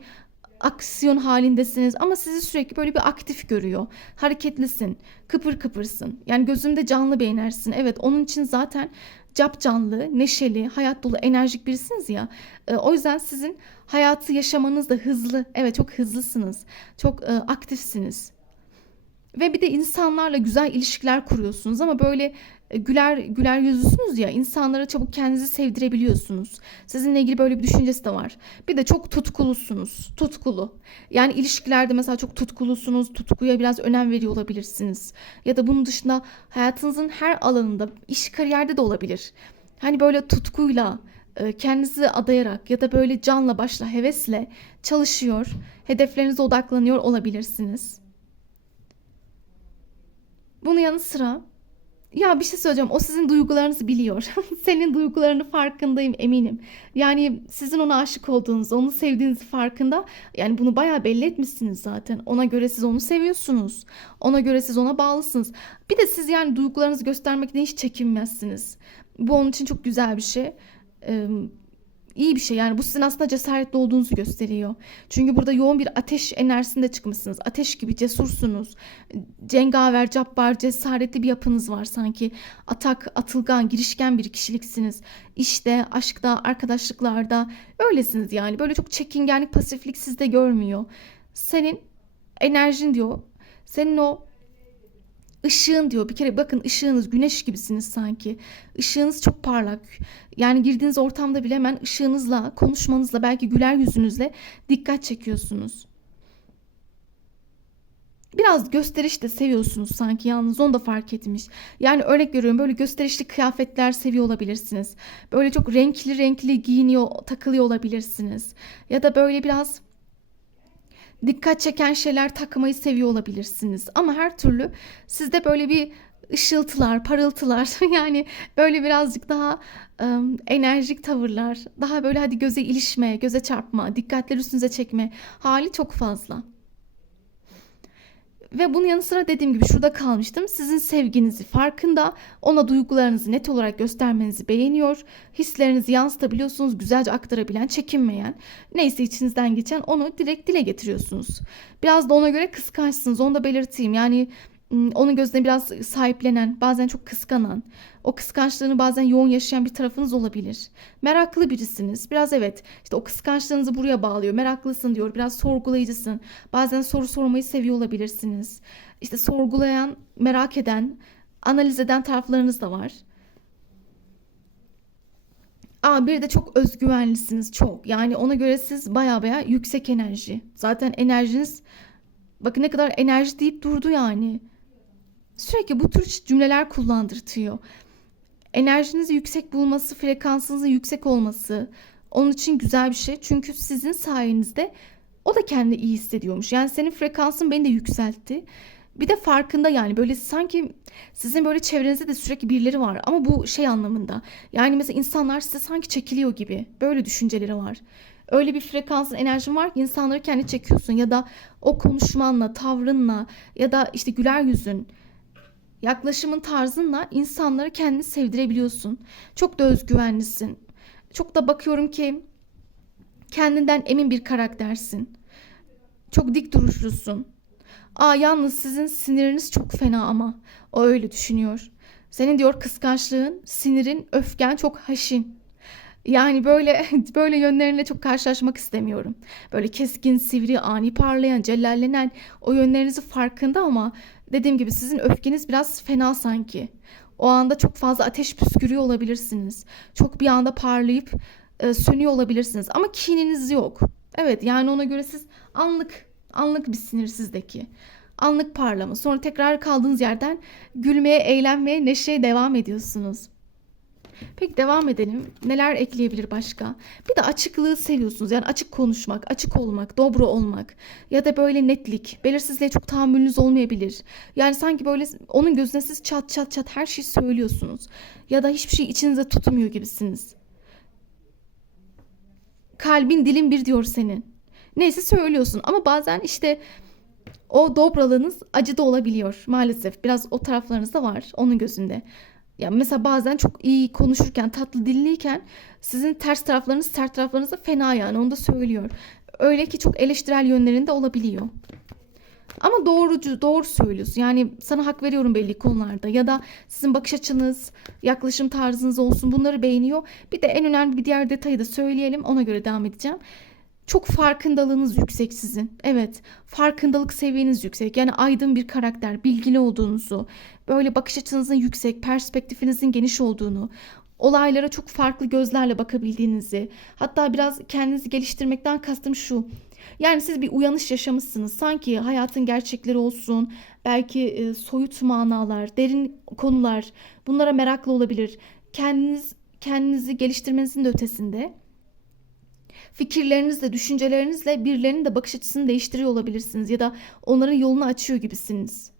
aksiyon halindesiniz ama sizi sürekli böyle bir aktif görüyor. Hareketlisin, kıpır kıpırsın. Yani gözünde canlı bir enerjisin. Evet, onun için zaten cap canlı, neşeli, hayat dolu, enerjik birisiniz ya. O yüzden sizin hayatı yaşamanız da hızlı. Evet, çok hızlısınız. Çok aktifsiniz. Ve bir de insanlarla güzel ilişkiler kuruyorsunuz ama böyle güler güler yüzlüsünüz ya, insanlara çabuk kendinizi sevdirebiliyorsunuz. Sizinle ilgili böyle bir düşüncesi de var. Bir de çok tutkulusunuz. Tutkulu. Yani ilişkilerde mesela çok tutkulusunuz. Tutkuya biraz önem veriyor olabilirsiniz. Ya da bunun dışında hayatınızın her alanında, iş kariyerde de olabilir. Hani böyle tutkuyla, kendinizi adayarak ya da böyle canla başla hevesle çalışıyor, hedeflerinize odaklanıyor olabilirsiniz. Bunun yanı sıra, ya bir şey söyleyeceğim. O sizin duygularınızı biliyor. Senin duygularını farkındayım, eminim. Yani sizin ona aşık olduğunuzu, onu sevdiğinizi farkında. Yani bunu bayağı belli etmişsiniz zaten. Ona göre siz onu seviyorsunuz. Ona göre siz ona bağlısınız. Bir de siz yani duygularınızı göstermekten hiç çekinmezsiniz. Bu onun için çok güzel bir şey. e, iyi bir şey. Yani bu sizin aslında cesaretli olduğunuzu gösteriyor. Çünkü burada yoğun bir ateş enerjisinde çıkmışsınız. Ateş gibi cesursunuz. Cengaver, cabbar, cesaretli bir yapınız var sanki. Atak, atılgan, girişken bir kişiliksiniz. İşte, aşkta, arkadaşlıklarda öylesiniz yani. Böyle çok çekingenlik, pasiflik sizde görmüyor. Senin enerjin diyor. Senin o ışığın diyor. Bir kere bakın, ışığınız güneş gibisiniz sanki. Işığınız çok parlak. Yani girdiğiniz ortamda bile hemen ışığınızla, konuşmanızla, belki güler yüzünüzle dikkat çekiyorsunuz. Biraz gösteriş de seviyorsunuz sanki, yalnız onu da fark etmiş. Yani örnek veriyorum, böyle gösterişli kıyafetler seviyor olabilirsiniz. Böyle çok renkli renkli giyiniyor, takılıyor olabilirsiniz. Ya da böyle biraz dikkat çeken şeyler takmayı seviyor olabilirsiniz. Ama her türlü sizde böyle bir ışıltılar, parıltılar yani böyle birazcık daha enerjik tavırlar, daha böyle hadi göze ilişme, göze çarpma, dikkatleri üstünüze çekme hali çok fazla. Ve bunun yanı sıra dediğim gibi şurada kalmıştım. Sizin sevginizi farkında, ona duygularınızı net olarak göstermenizi beğeniyor. Hislerinizi yansıtabiliyorsunuz, güzelce aktarabilen, çekinmeyen. Neyse içinizden geçen onu direkt dile getiriyorsunuz. Biraz da ona göre kıskançsınız, onu da belirteyim. Yani onun gözüne biraz sahiplenen, bazen çok kıskanan, o kıskançlığını bazen yoğun yaşayan bir tarafınız olabilir. Meraklı birisiniz. Biraz evet, işte o kıskançlığınızı buraya bağlıyor. Meraklısın diyor, biraz sorgulayıcısın. Bazen soru sormayı seviyor olabilirsiniz. İşte sorgulayan, merak eden, analiz eden taraflarınız da var. Bir de çok özgüvenlisiniz, çok. Yani ona göre siz baya baya yüksek enerji. Zaten enerjiniz, bakın ne kadar enerji deyip durdu yani. Sürekli bu tür cümleler kullandırtıyor. Enerjinizi yüksek bulması, frekansınızın yüksek olması onun için güzel bir şey. Çünkü sizin sayenizde o da kendini iyi hissediyormuş. Yani senin frekansın beni de yükseltti. Bir de farkında, yani böyle sanki sizin böyle çevrenizde de sürekli birileri var. Ama bu şey anlamında. Yani mesela insanlar size sanki çekiliyor gibi. Böyle düşünceleri var. Öyle bir frekansın, enerjin var ki insanları kendi çekiyorsun. Ya da o konuşmanla, tavrınla ya da işte güler yüzün, yaklaşımın tarzınla insanları kendini sevdirebiliyorsun. Çok da özgüvenlisin. Çok da bakıyorum ki kendinden emin bir karaktersin. Çok dik duruşlusun. Yalnız sizin siniriniz çok fena ama. O öyle düşünüyor. Senin diyor kıskançlığın, sinirin, öfken çok haşin. Yani böyle böyle yönlerinle çok karşılaşmak istemiyorum. Böyle keskin, sivri, ani parlayan, celallenen o yönlerinizi farkında ama dediğim gibi sizin öfkeniz biraz fena sanki. O anda çok fazla ateş püskürüyor olabilirsiniz. Çok bir anda parlayıp sönüyor olabilirsiniz ama kininiz yok. Evet, yani ona göre siz anlık bir sinir sizdeki. Anlık parlama. Sonra tekrar kaldığınız yerden gülmeye, eğlenmeye, neşeye devam ediyorsunuz. Peki devam edelim. Neler ekleyebilir başka? Bir de açıklığı seviyorsunuz. Yani açık konuşmak, açık olmak, dobra olmak ya da böyle netlik. Belirsizliğe çok tahammülünüz olmayabilir. Yani sanki böyle onun gözüne siz çat çat çat her şeyi söylüyorsunuz. Ya da hiçbir şey içinize tutmuyor gibisiniz. Kalbin dilin bir diyor senin. Neyse söylüyorsun ama bazen işte o dobralığınız acı da olabiliyor maalesef. Biraz o taraflarınız da var onun gözünde. Ya mesela bazen çok iyi konuşurken, tatlı dilliyken sizin ters taraflarınız, sert taraflarınız da fena, yani onu da söylüyor. Öyle ki çok eleştirel yönlerinde olabiliyor. Ama doğru söylüyorsun. Yani sana hak veriyorum belli konularda. Ya da sizin bakış açınız, yaklaşım tarzınız olsun, bunları beğeniyor. Bir de en önemli bir diğer detayı da söyleyelim. Ona göre devam edeceğim. Çok farkındalığınız yüksek sizin. Evet, farkındalık seviyeniz yüksek. Yani aydın bir karakter, bilgili olduğunuzu, böyle bakış açınızın yüksek, perspektifinizin geniş olduğunu, olaylara çok farklı gözlerle bakabildiğinizi, hatta biraz kendinizi geliştirmekten kastım şu. Yani siz bir uyanış yaşamışsınız. Sanki hayatın gerçekleri olsun, belki soyut manalar, derin konular, bunlara meraklı olabilir. Kendinizi geliştirmenizin de ötesinde fikirlerinizle, düşüncelerinizle birilerinin de bakış açısını değiştiriyor olabilirsiniz ya da onların yolunu açıyor gibisiniz.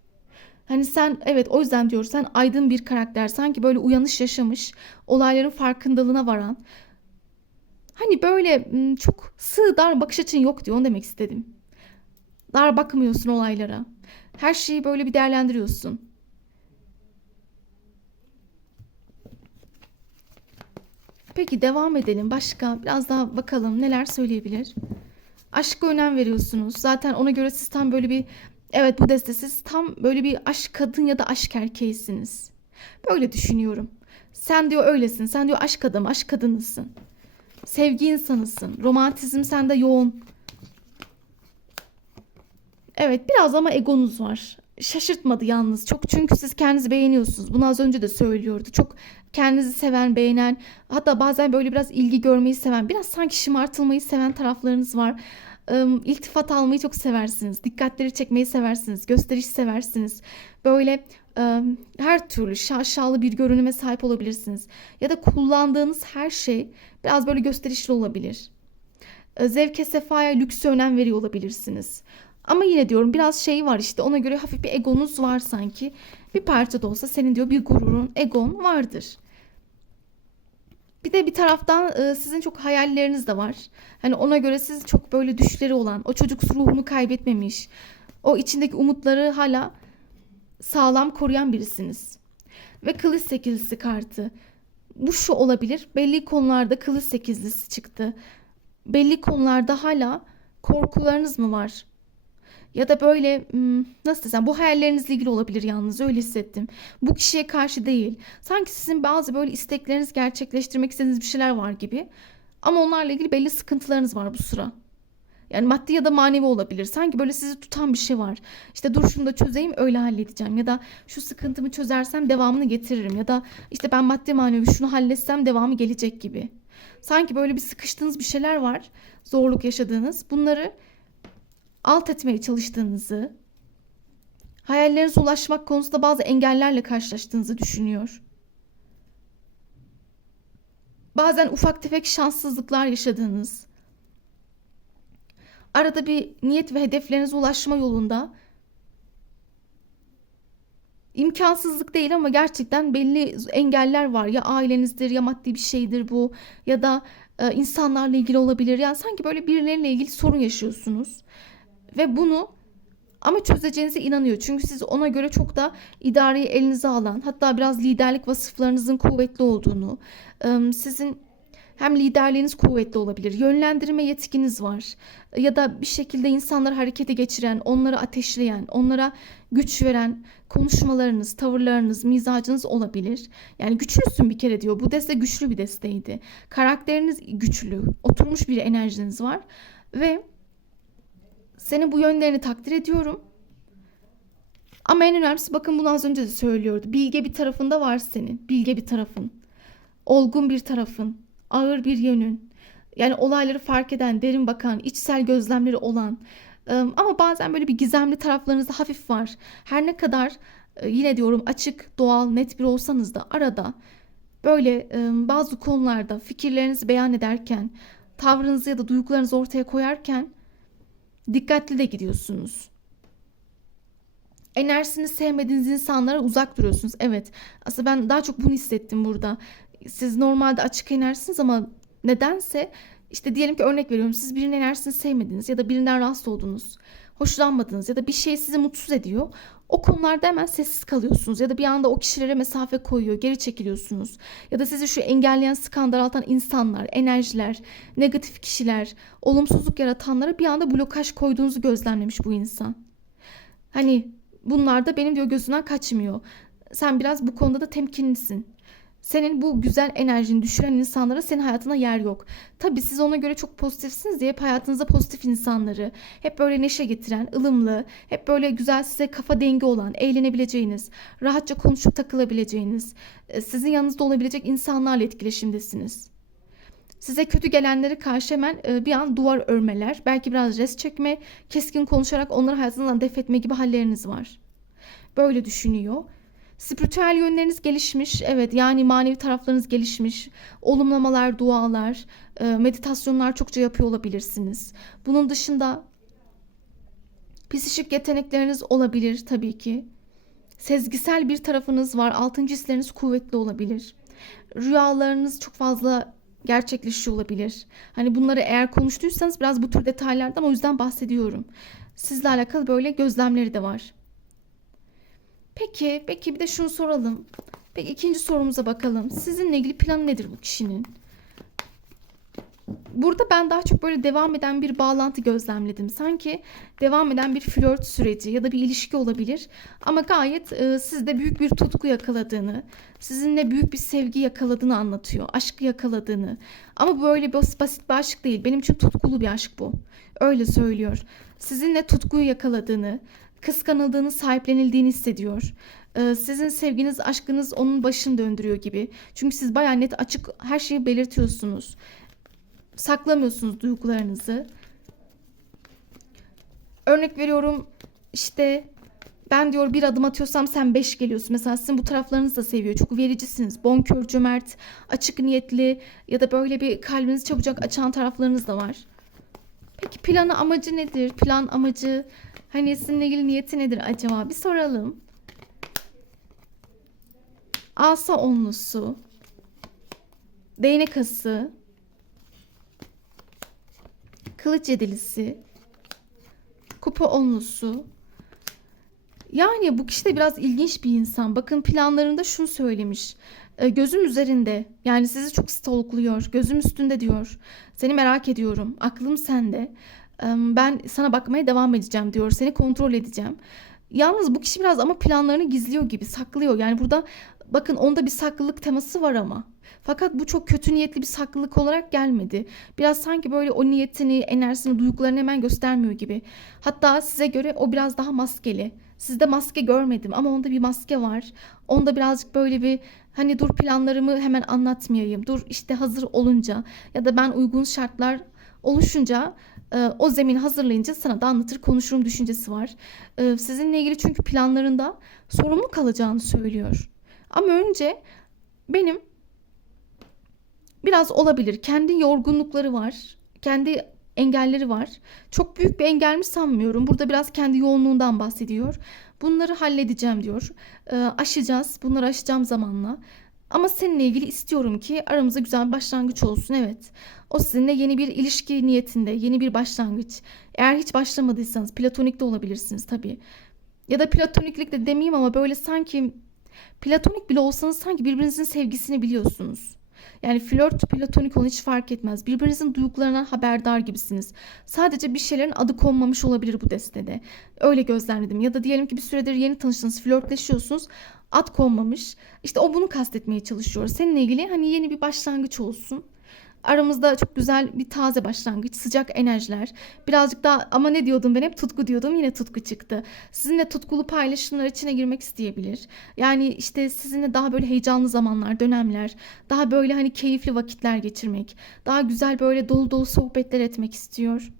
Hani sen, evet, o yüzden diyoruz, sen aydın bir karakter, sanki böyle uyanış yaşamış, olayların farkındalığına varan. Hani böyle çok sığ, dar bakış açın yok diyor, onu demek istedim. Dar bakmıyorsun olaylara. Her şeyi böyle bir değerlendiriyorsun. Peki devam edelim. Başka biraz daha bakalım neler söyleyebilir. Aşka önem veriyorsunuz. Zaten ona göre siz tam böyle bir, evet, bu deste siz tam böyle bir aşk kadın ya da aşk erkeğisiniz. Böyle düşünüyorum. Sen diyor öylesin. Sen diyor aşk adamı, aşk kadınısın. Sevgi insanısın. Romantizm sende yoğun. Evet, biraz ama egonuz var. Şaşırtmadı yalnız çok, çünkü siz kendinizi beğeniyorsunuz. Bunu az önce de söylüyordu. Çok kendinizi seven, beğenen, hatta bazen böyle biraz ilgi görmeyi seven, biraz sanki şımartılmayı seven taraflarınız var. İltifat almayı çok seversiniz. Dikkatleri çekmeyi seversiniz. Gösteriş seversiniz. Böyle her türlü şaşalı bir görünüme sahip olabilirsiniz. Ya da kullandığınız her şey biraz böyle gösterişli olabilir. Zevke, sefaya, lükse önem veriyor olabilirsiniz. Ama yine diyorum biraz şey var, işte ona göre hafif bir egonuz var sanki. Bir parça da olsa senin diyor bir gururun, egon vardır. Bir de bir taraftan sizin çok hayalleriniz de var. Hani ona göre siz çok böyle düşleri olan, o çocuk ruhunu kaybetmemiş, o içindeki umutları hala sağlam koruyan birisiniz. Ve kılıç sekizlisi kartı. Bu şu olabilir. Belli konularda kılıç sekizlisi çıktı. Belli konularda hala korkularınız mı var? Ya da böyle nasıl desem, bu hayallerinizle ilgili olabilir, yalnız öyle hissettim. Bu kişiye karşı değil. Sanki sizin bazı böyle istekleriniz, gerçekleştirmek istediğiniz bir şeyler var gibi. Ama onlarla ilgili belli sıkıntılarınız var bu sıra. Yani maddi ya da manevi olabilir. Sanki böyle sizi tutan bir şey var. İşte dur şunu da çözeyim öyle halledeceğim. Ya da şu sıkıntımı çözersem devamını getiririm. Ya da işte ben maddi manevi şunu halletsem devamı gelecek gibi. Sanki böyle bir sıkıştığınız bir şeyler var. Zorluk yaşadığınız. Bunları alt etmeye çalıştığınızı, hayallerinize ulaşmak konusunda bazı engellerle karşılaştığınızı düşünüyor. Bazen ufak tefek şanssızlıklar yaşadığınız, arada bir niyet ve hedeflerinize ulaşma yolunda imkansızlık değil ama gerçekten belli engeller var. Ya ailenizdir, ya maddi bir şeydir bu, ya da insanlarla ilgili olabilir. Yani sanki böyle birileriyle ilgili sorun yaşıyorsunuz ve bunu ama çözeceğinize inanıyor. Çünkü siz ona göre çok da idareyi elinize alan, hatta biraz liderlik vasıflarınızın kuvvetli olduğunu, sizin hem liderliğiniz kuvvetli olabilir, yönlendirme yetkiniz var. Ya da bir şekilde insanları harekete geçiren, onları ateşleyen, onlara güç veren konuşmalarınız, tavırlarınız, mizacınız olabilir. Yani güçlüsün bir kere diyor. Bu deste güçlü bir desteydi. Karakteriniz güçlü, oturmuş bir enerjiniz var ve senin bu yönlerini takdir ediyorum. Ama en önemlisi, bakın bunu az önce de söylüyordu. Bilge bir tarafında var senin. Bilge bir tarafın. Olgun bir tarafın. Ağır bir yönün. Yani olayları fark eden, derin bakan, içsel gözlemleri olan. Ama bazen böyle bir gizemli taraflarınız da hafif var. Her ne kadar yine diyorum açık, doğal, net bir olsanız da arada böyle bazı konularda fikirlerinizi beyan ederken, tavrınızı ya da duygularınızı ortaya koyarken dikkatli de gidiyorsunuz. Enerjisini sevmediğiniz insanlara uzak duruyorsunuz. Evet. Aslında ben daha çok bunu hissettim burada. Siz normalde açık enerjisiniz ama nedense işte diyelim ki örnek veriyorum. Siz birinin enerjisini sevmediniz ya da birinden rahatsız oldunuz. Hoşlanmadınız ya da bir şey sizi mutsuz ediyor. O konularda hemen sessiz kalıyorsunuz ya da bir anda o kişilere mesafe koyuyor, geri çekiliyorsunuz. Ya da sizi şu engelleyen, sıkan, daraltan insanlar, enerjiler, negatif kişiler, olumsuzluk yaratanlara bir anda blokaj koyduğunuzu gözlemlemiş bu insan. Hani bunlar da benim diyor gözünden kaçmıyor. Sen biraz bu konuda da temkinlisin. Senin bu güzel enerjini düşüren insanlara senin hayatına yer yok. Tabii siz ona göre çok pozitifsiniz diye hep hayatınıza pozitif insanları, hep böyle neşe getiren, ılımlı, hep böyle güzel, size kafa dengi olan, eğlenebileceğiniz, rahatça konuşup takılabileceğiniz, sizin yanınızda olabilecek insanlarla etkileşimdesiniz. Size kötü gelenlere karşı hemen bir an duvar örmeler, belki biraz res çekme, keskin konuşarak onları hayatınızdan def etme gibi halleriniz var. Böyle düşünüyor. Spiritüel yönleriniz gelişmiş. Evet, yani manevi taraflarınız gelişmiş. Olumlamalar, dualar, meditasyonlar çokça yapıyor olabilirsiniz. Bunun dışında psikik yetenekleriniz olabilir tabii ki. Sezgisel bir tarafınız var. Altıncı hisleriniz kuvvetli olabilir. Rüyalarınız çok fazla gerçekleşiyor olabilir. Hani bunları eğer konuştuysanız biraz bu tür detaylardan o yüzden bahsediyorum. Sizle alakalı böyle gözlemleri de var. Peki bir de şunu soralım. Peki ikinci sorumuza bakalım. Sizinle ilgili planı nedir bu kişinin? Burada ben daha çok böyle devam eden bir bağlantı gözlemledim. Sanki devam eden bir flört süreci ya da bir ilişki olabilir. Ama gayet sizde büyük bir tutku yakaladığını, sizinle büyük bir sevgi yakaladığını anlatıyor. Aşkı yakaladığını. Ama böyle basit bir aşk değil. Benim için tutkulu bir aşk bu. Öyle söylüyor. Sizinle tutkuyu yakaladığını, kıskanıldığını, sahiplenildiğini hissediyor. Sizin sevginiz, aşkınız onun başını döndürüyor gibi. Çünkü siz bayağı net, açık her şeyi belirtiyorsunuz. Saklamıyorsunuz duygularınızı. Örnek veriyorum, işte ben diyor bir adım atıyorsam sen 5 geliyorsun. Mesela sizin bu taraflarınızı da seviyor. Çok vericisiniz. Bonkör, cömert, açık niyetli ya da böyle bir kalbinizi çabucak açan taraflarınız da var. Peki planı, amacı nedir? Plan, amacı, hani sizinle ilgili niyeti nedir acaba? Bir soralım. Asa onlusu, değnek ası, kılıç yedilisi, kupa onlusu. Yani bu kişi de biraz ilginç bir insan. Bakın planlarında şunu söylemiş. Gözüm üzerinde. Yani sizi çok stalkluyor. Gözüm üstünde diyor. Seni merak ediyorum. Aklım sende. Ben sana bakmaya devam edeceğim diyor. Seni kontrol edeceğim. Yalnız bu kişi biraz ama planlarını gizliyor gibi, saklıyor. Yani burada bakın onda bir saklılık teması var ama. Fakat bu çok kötü niyetli bir saklılık olarak gelmedi. Biraz sanki böyle o niyetini, enerjisini, duygularını hemen göstermiyor gibi. Hatta size göre o biraz daha maskeli. Sizde maske görmedim ama onda bir maske var. Onda birazcık böyle bir, hani dur planlarımı hemen anlatmayayım. Dur işte hazır olunca ya da ben uygun şartlar oluşunca, o zemin hazırlayınca sana da anlatır konuşurum düşüncesi var. Sizinle ilgili çünkü planlarında sorumlu kalacağını söylüyor. Ama önce benim biraz olabilir. Kendi yorgunlukları var. Kendi engelleri var. Çok büyük bir engel mi sanmıyorum. Burada biraz kendi yoğunluğundan bahsediyor. Bunları halledeceğim diyor. Aşacağız. Bunları aşacağım zamanla. Ama seninle ilgili istiyorum ki aramızda güzel bir başlangıç olsun. Evet. O sizinle yeni bir ilişki niyetinde, yeni bir başlangıç. Eğer hiç başlamadıysanız platonik de olabilirsiniz tabii. Ya da platoniklik de demeyeyim ama böyle sanki platonik bile olsanız sanki birbirinizin sevgisini biliyorsunuz. Yani flört, platonik onu hiç fark etmez. Birbirinizin duygularından haberdar gibisiniz. Sadece bir şeylerin adı konmamış olabilir bu destede. Öyle gözlemledim. Ya da diyelim ki bir süredir yeni tanıştınız, flörtleşiyorsunuz. Ad konmamış. İşte o bunu kastetmeye çalışıyor. Seninle ilgili hani yeni bir başlangıç olsun. Aramızda çok güzel bir taze başlangıç, sıcak enerjiler. Birazcık daha, ama ne diyordum ben hep, tutku diyordum, yine tutku çıktı. Sizinle tutkulu paylaşımlar içine girmek isteyebilir. Yani işte sizinle daha böyle heyecanlı zamanlar, dönemler, daha böyle hani keyifli vakitler geçirmek, daha güzel böyle dolu dolu sohbetler etmek istiyor.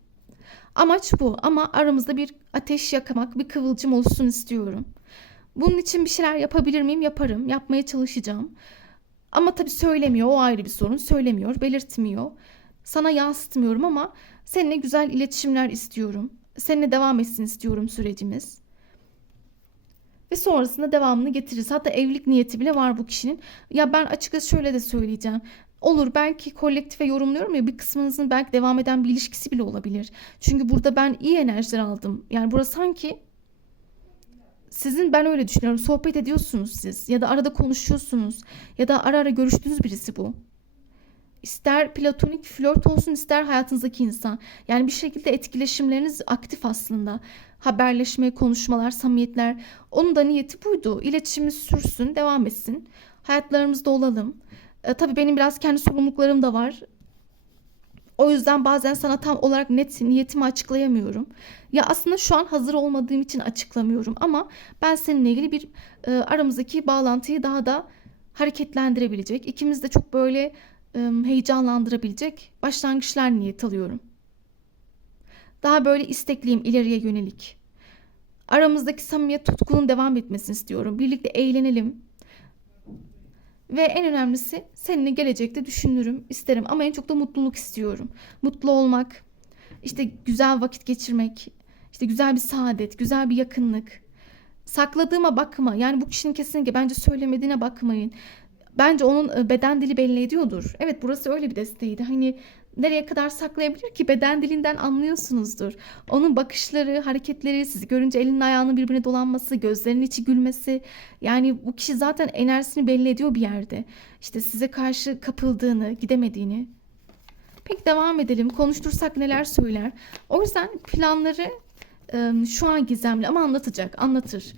Amaç bu, ama aramızda bir ateş yakmak, bir kıvılcım olsun istiyorum. Bunun için bir şeyler yapabilir miyim? Yaparım, yapmaya çalışacağım. Ama tabii söylemiyor, o ayrı bir sorun. Söylemiyor, belirtmiyor. Sana yansıtmıyorum ama seninle güzel iletişimler istiyorum. Seninle devam etsin istiyorum sürecimiz. Ve sonrasında devamını getiririz. Hatta evlilik niyeti bile var bu kişinin. Ya ben açıkçası şöyle de söyleyeceğim. Olur, belki kolektife yorumluyorum ya, bir kısmınızın belki devam eden bir ilişkisi bile olabilir. Çünkü burada ben iyi enerjiler aldım. Yani burası sanki sizin, ben öyle düşünüyorum. Sohbet ediyorsunuz siz ya da arada konuşuyorsunuz ya da ara ara görüştüğünüz birisi bu. İster platonik flört olsun, ister hayatınızdaki insan. Yani bir şekilde etkileşimleriniz aktif aslında. Haberleşme, konuşmalar, samimiyetler. Onun da niyeti buydu. İletişimimiz sürsün, devam etsin. Hayatlarımızda olalım. Tabii benim biraz kendi sorumluluklarım da var. O yüzden bazen sana tam olarak net niyetimi açıklayamıyorum. Ya aslında şu an hazır olmadığım için açıklamıyorum ama ben seninle ilgili bir aramızdaki bağlantıyı daha da hareketlendirebilecek, ikimiz de çok böyle heyecanlandırabilecek başlangıçlar niyet alıyorum. Daha böyle istekliyim, ileriye yönelik. Aramızdaki samimiyet, tutkunun devam etmesini istiyorum. Birlikte eğlenelim. Ve en önemlisi, seninle gelecekte düşünürüm, isterim ama en çok da mutluluk istiyorum. Mutlu olmak, işte güzel vakit geçirmek, işte güzel bir saadet, güzel bir yakınlık. Sakladığıma bakma. Yani bu kişinin kesinlikle bence söylemediğine bakmayın. Bence onun beden dili belli ediyordur. Evet, burası öyle bir desteğiydi. Hani nereye kadar saklayabilir ki? Beden dilinden anlıyorsunuzdur. Onun bakışları, hareketleri, sizi görünce elinin ayağının birbirine dolanması, gözlerinin içi gülmesi. Yani bu kişi zaten enerjisini belli ediyor bir yerde. İşte size karşı kapıldığını, gidemediğini. Peki devam edelim. Konuştursak neler söyler? O yüzden planları şu an gizemli ama anlatır.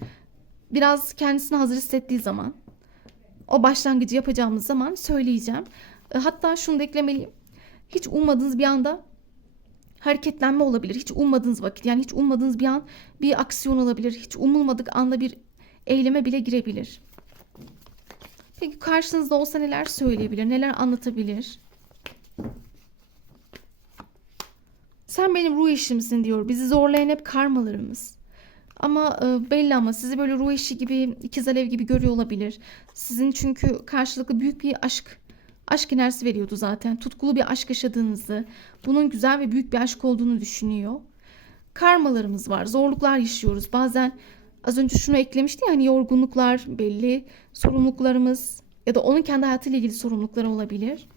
Biraz kendisini hazır hissettiği zaman, o başlangıcı yapacağımız zaman söyleyeceğim. Hatta şunu da eklemeliyim. Hiç ummadığınız bir anda hareketlenme olabilir. Hiç ummadığınız vakit, yani hiç ummadığınız bir an bir aksiyon olabilir. Hiç umulmadık anda bir eyleme bile girebilir. Peki karşınızda olsa neler söyleyebilir, neler anlatabilir? Sen benim ruh eşimsin diyor. Bizi zorlayan hep karmalarımız. Ama belli, ama sizi böyle ruh eşi gibi, ikiz alev gibi görüyor olabilir. Sizin çünkü karşılıklı büyük bir aşk enerjisi veriyordu zaten. Tutkulu bir aşk yaşadığınızı, bunun güzel ve büyük bir aşk olduğunu düşünüyor. Karmalarımız var, zorluklar yaşıyoruz. Bazen az önce şunu eklemişti ya, hani yorgunluklar, belli sorumluluklarımız ya da onun kendi hayatıyla ilgili sorumlulukları olabilir.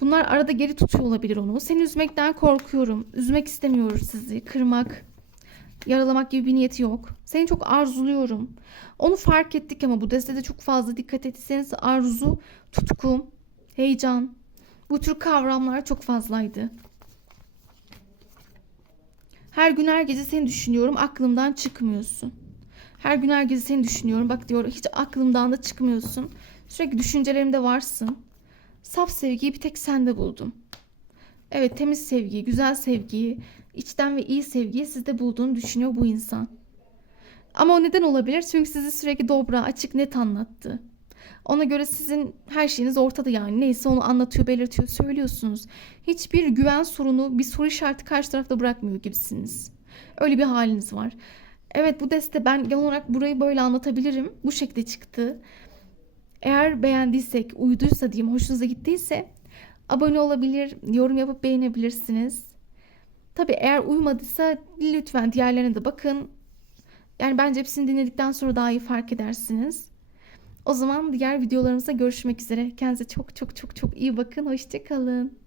Bunlar arada geri tutuyor olabilir onu. Seni üzmekten korkuyorum. Üzmek istemiyorum sizi. Kırmak, yaralamak gibi bir niyeti yok. Seni çok arzuluyorum. Onu fark ettik ama bu destede çok fazla dikkat etseniz arzu, tutku, heyecan, bu tür kavramlar çok fazlaydı. Her gün her gece seni düşünüyorum, aklımdan çıkmıyorsun. Her gün her gece seni düşünüyorum. Bak diyor, hiç aklımdan da çıkmıyorsun. Sürekli düşüncelerimde varsın. Saf sevgiyi bir tek sende buldum. Evet, temiz sevgiyi, güzel sevgiyi, içten ve iyi sevgiyi sizde bulduğunu düşünüyor bu insan. Ama o neden olabilir? Çünkü sizi sürekli dobra, açık, net anlattı. Ona göre sizin her şeyiniz ortada yani. Neyse onu anlatıyor, belirtiyor, söylüyorsunuz. Hiçbir güven sorunu, bir soru işareti karşı tarafta bırakmıyor gibisiniz. Öyle bir haliniz var. Evet, bu deste ben genel olarak burayı böyle anlatabilirim. Bu şekilde çıktı. Eğer beğendiysek, uyduysa diyeyim, hoşunuza gittiyse abone olabilir, yorum yapıp beğenebilirsiniz. Tabii eğer uymadıysa lütfen diğerlerine de bakın. Yani bence hepsini dinledikten sonra daha iyi fark edersiniz. O zaman diğer videolarımızda görüşmek üzere. Kendinize çok çok çok çok iyi bakın. Hoşça kalın.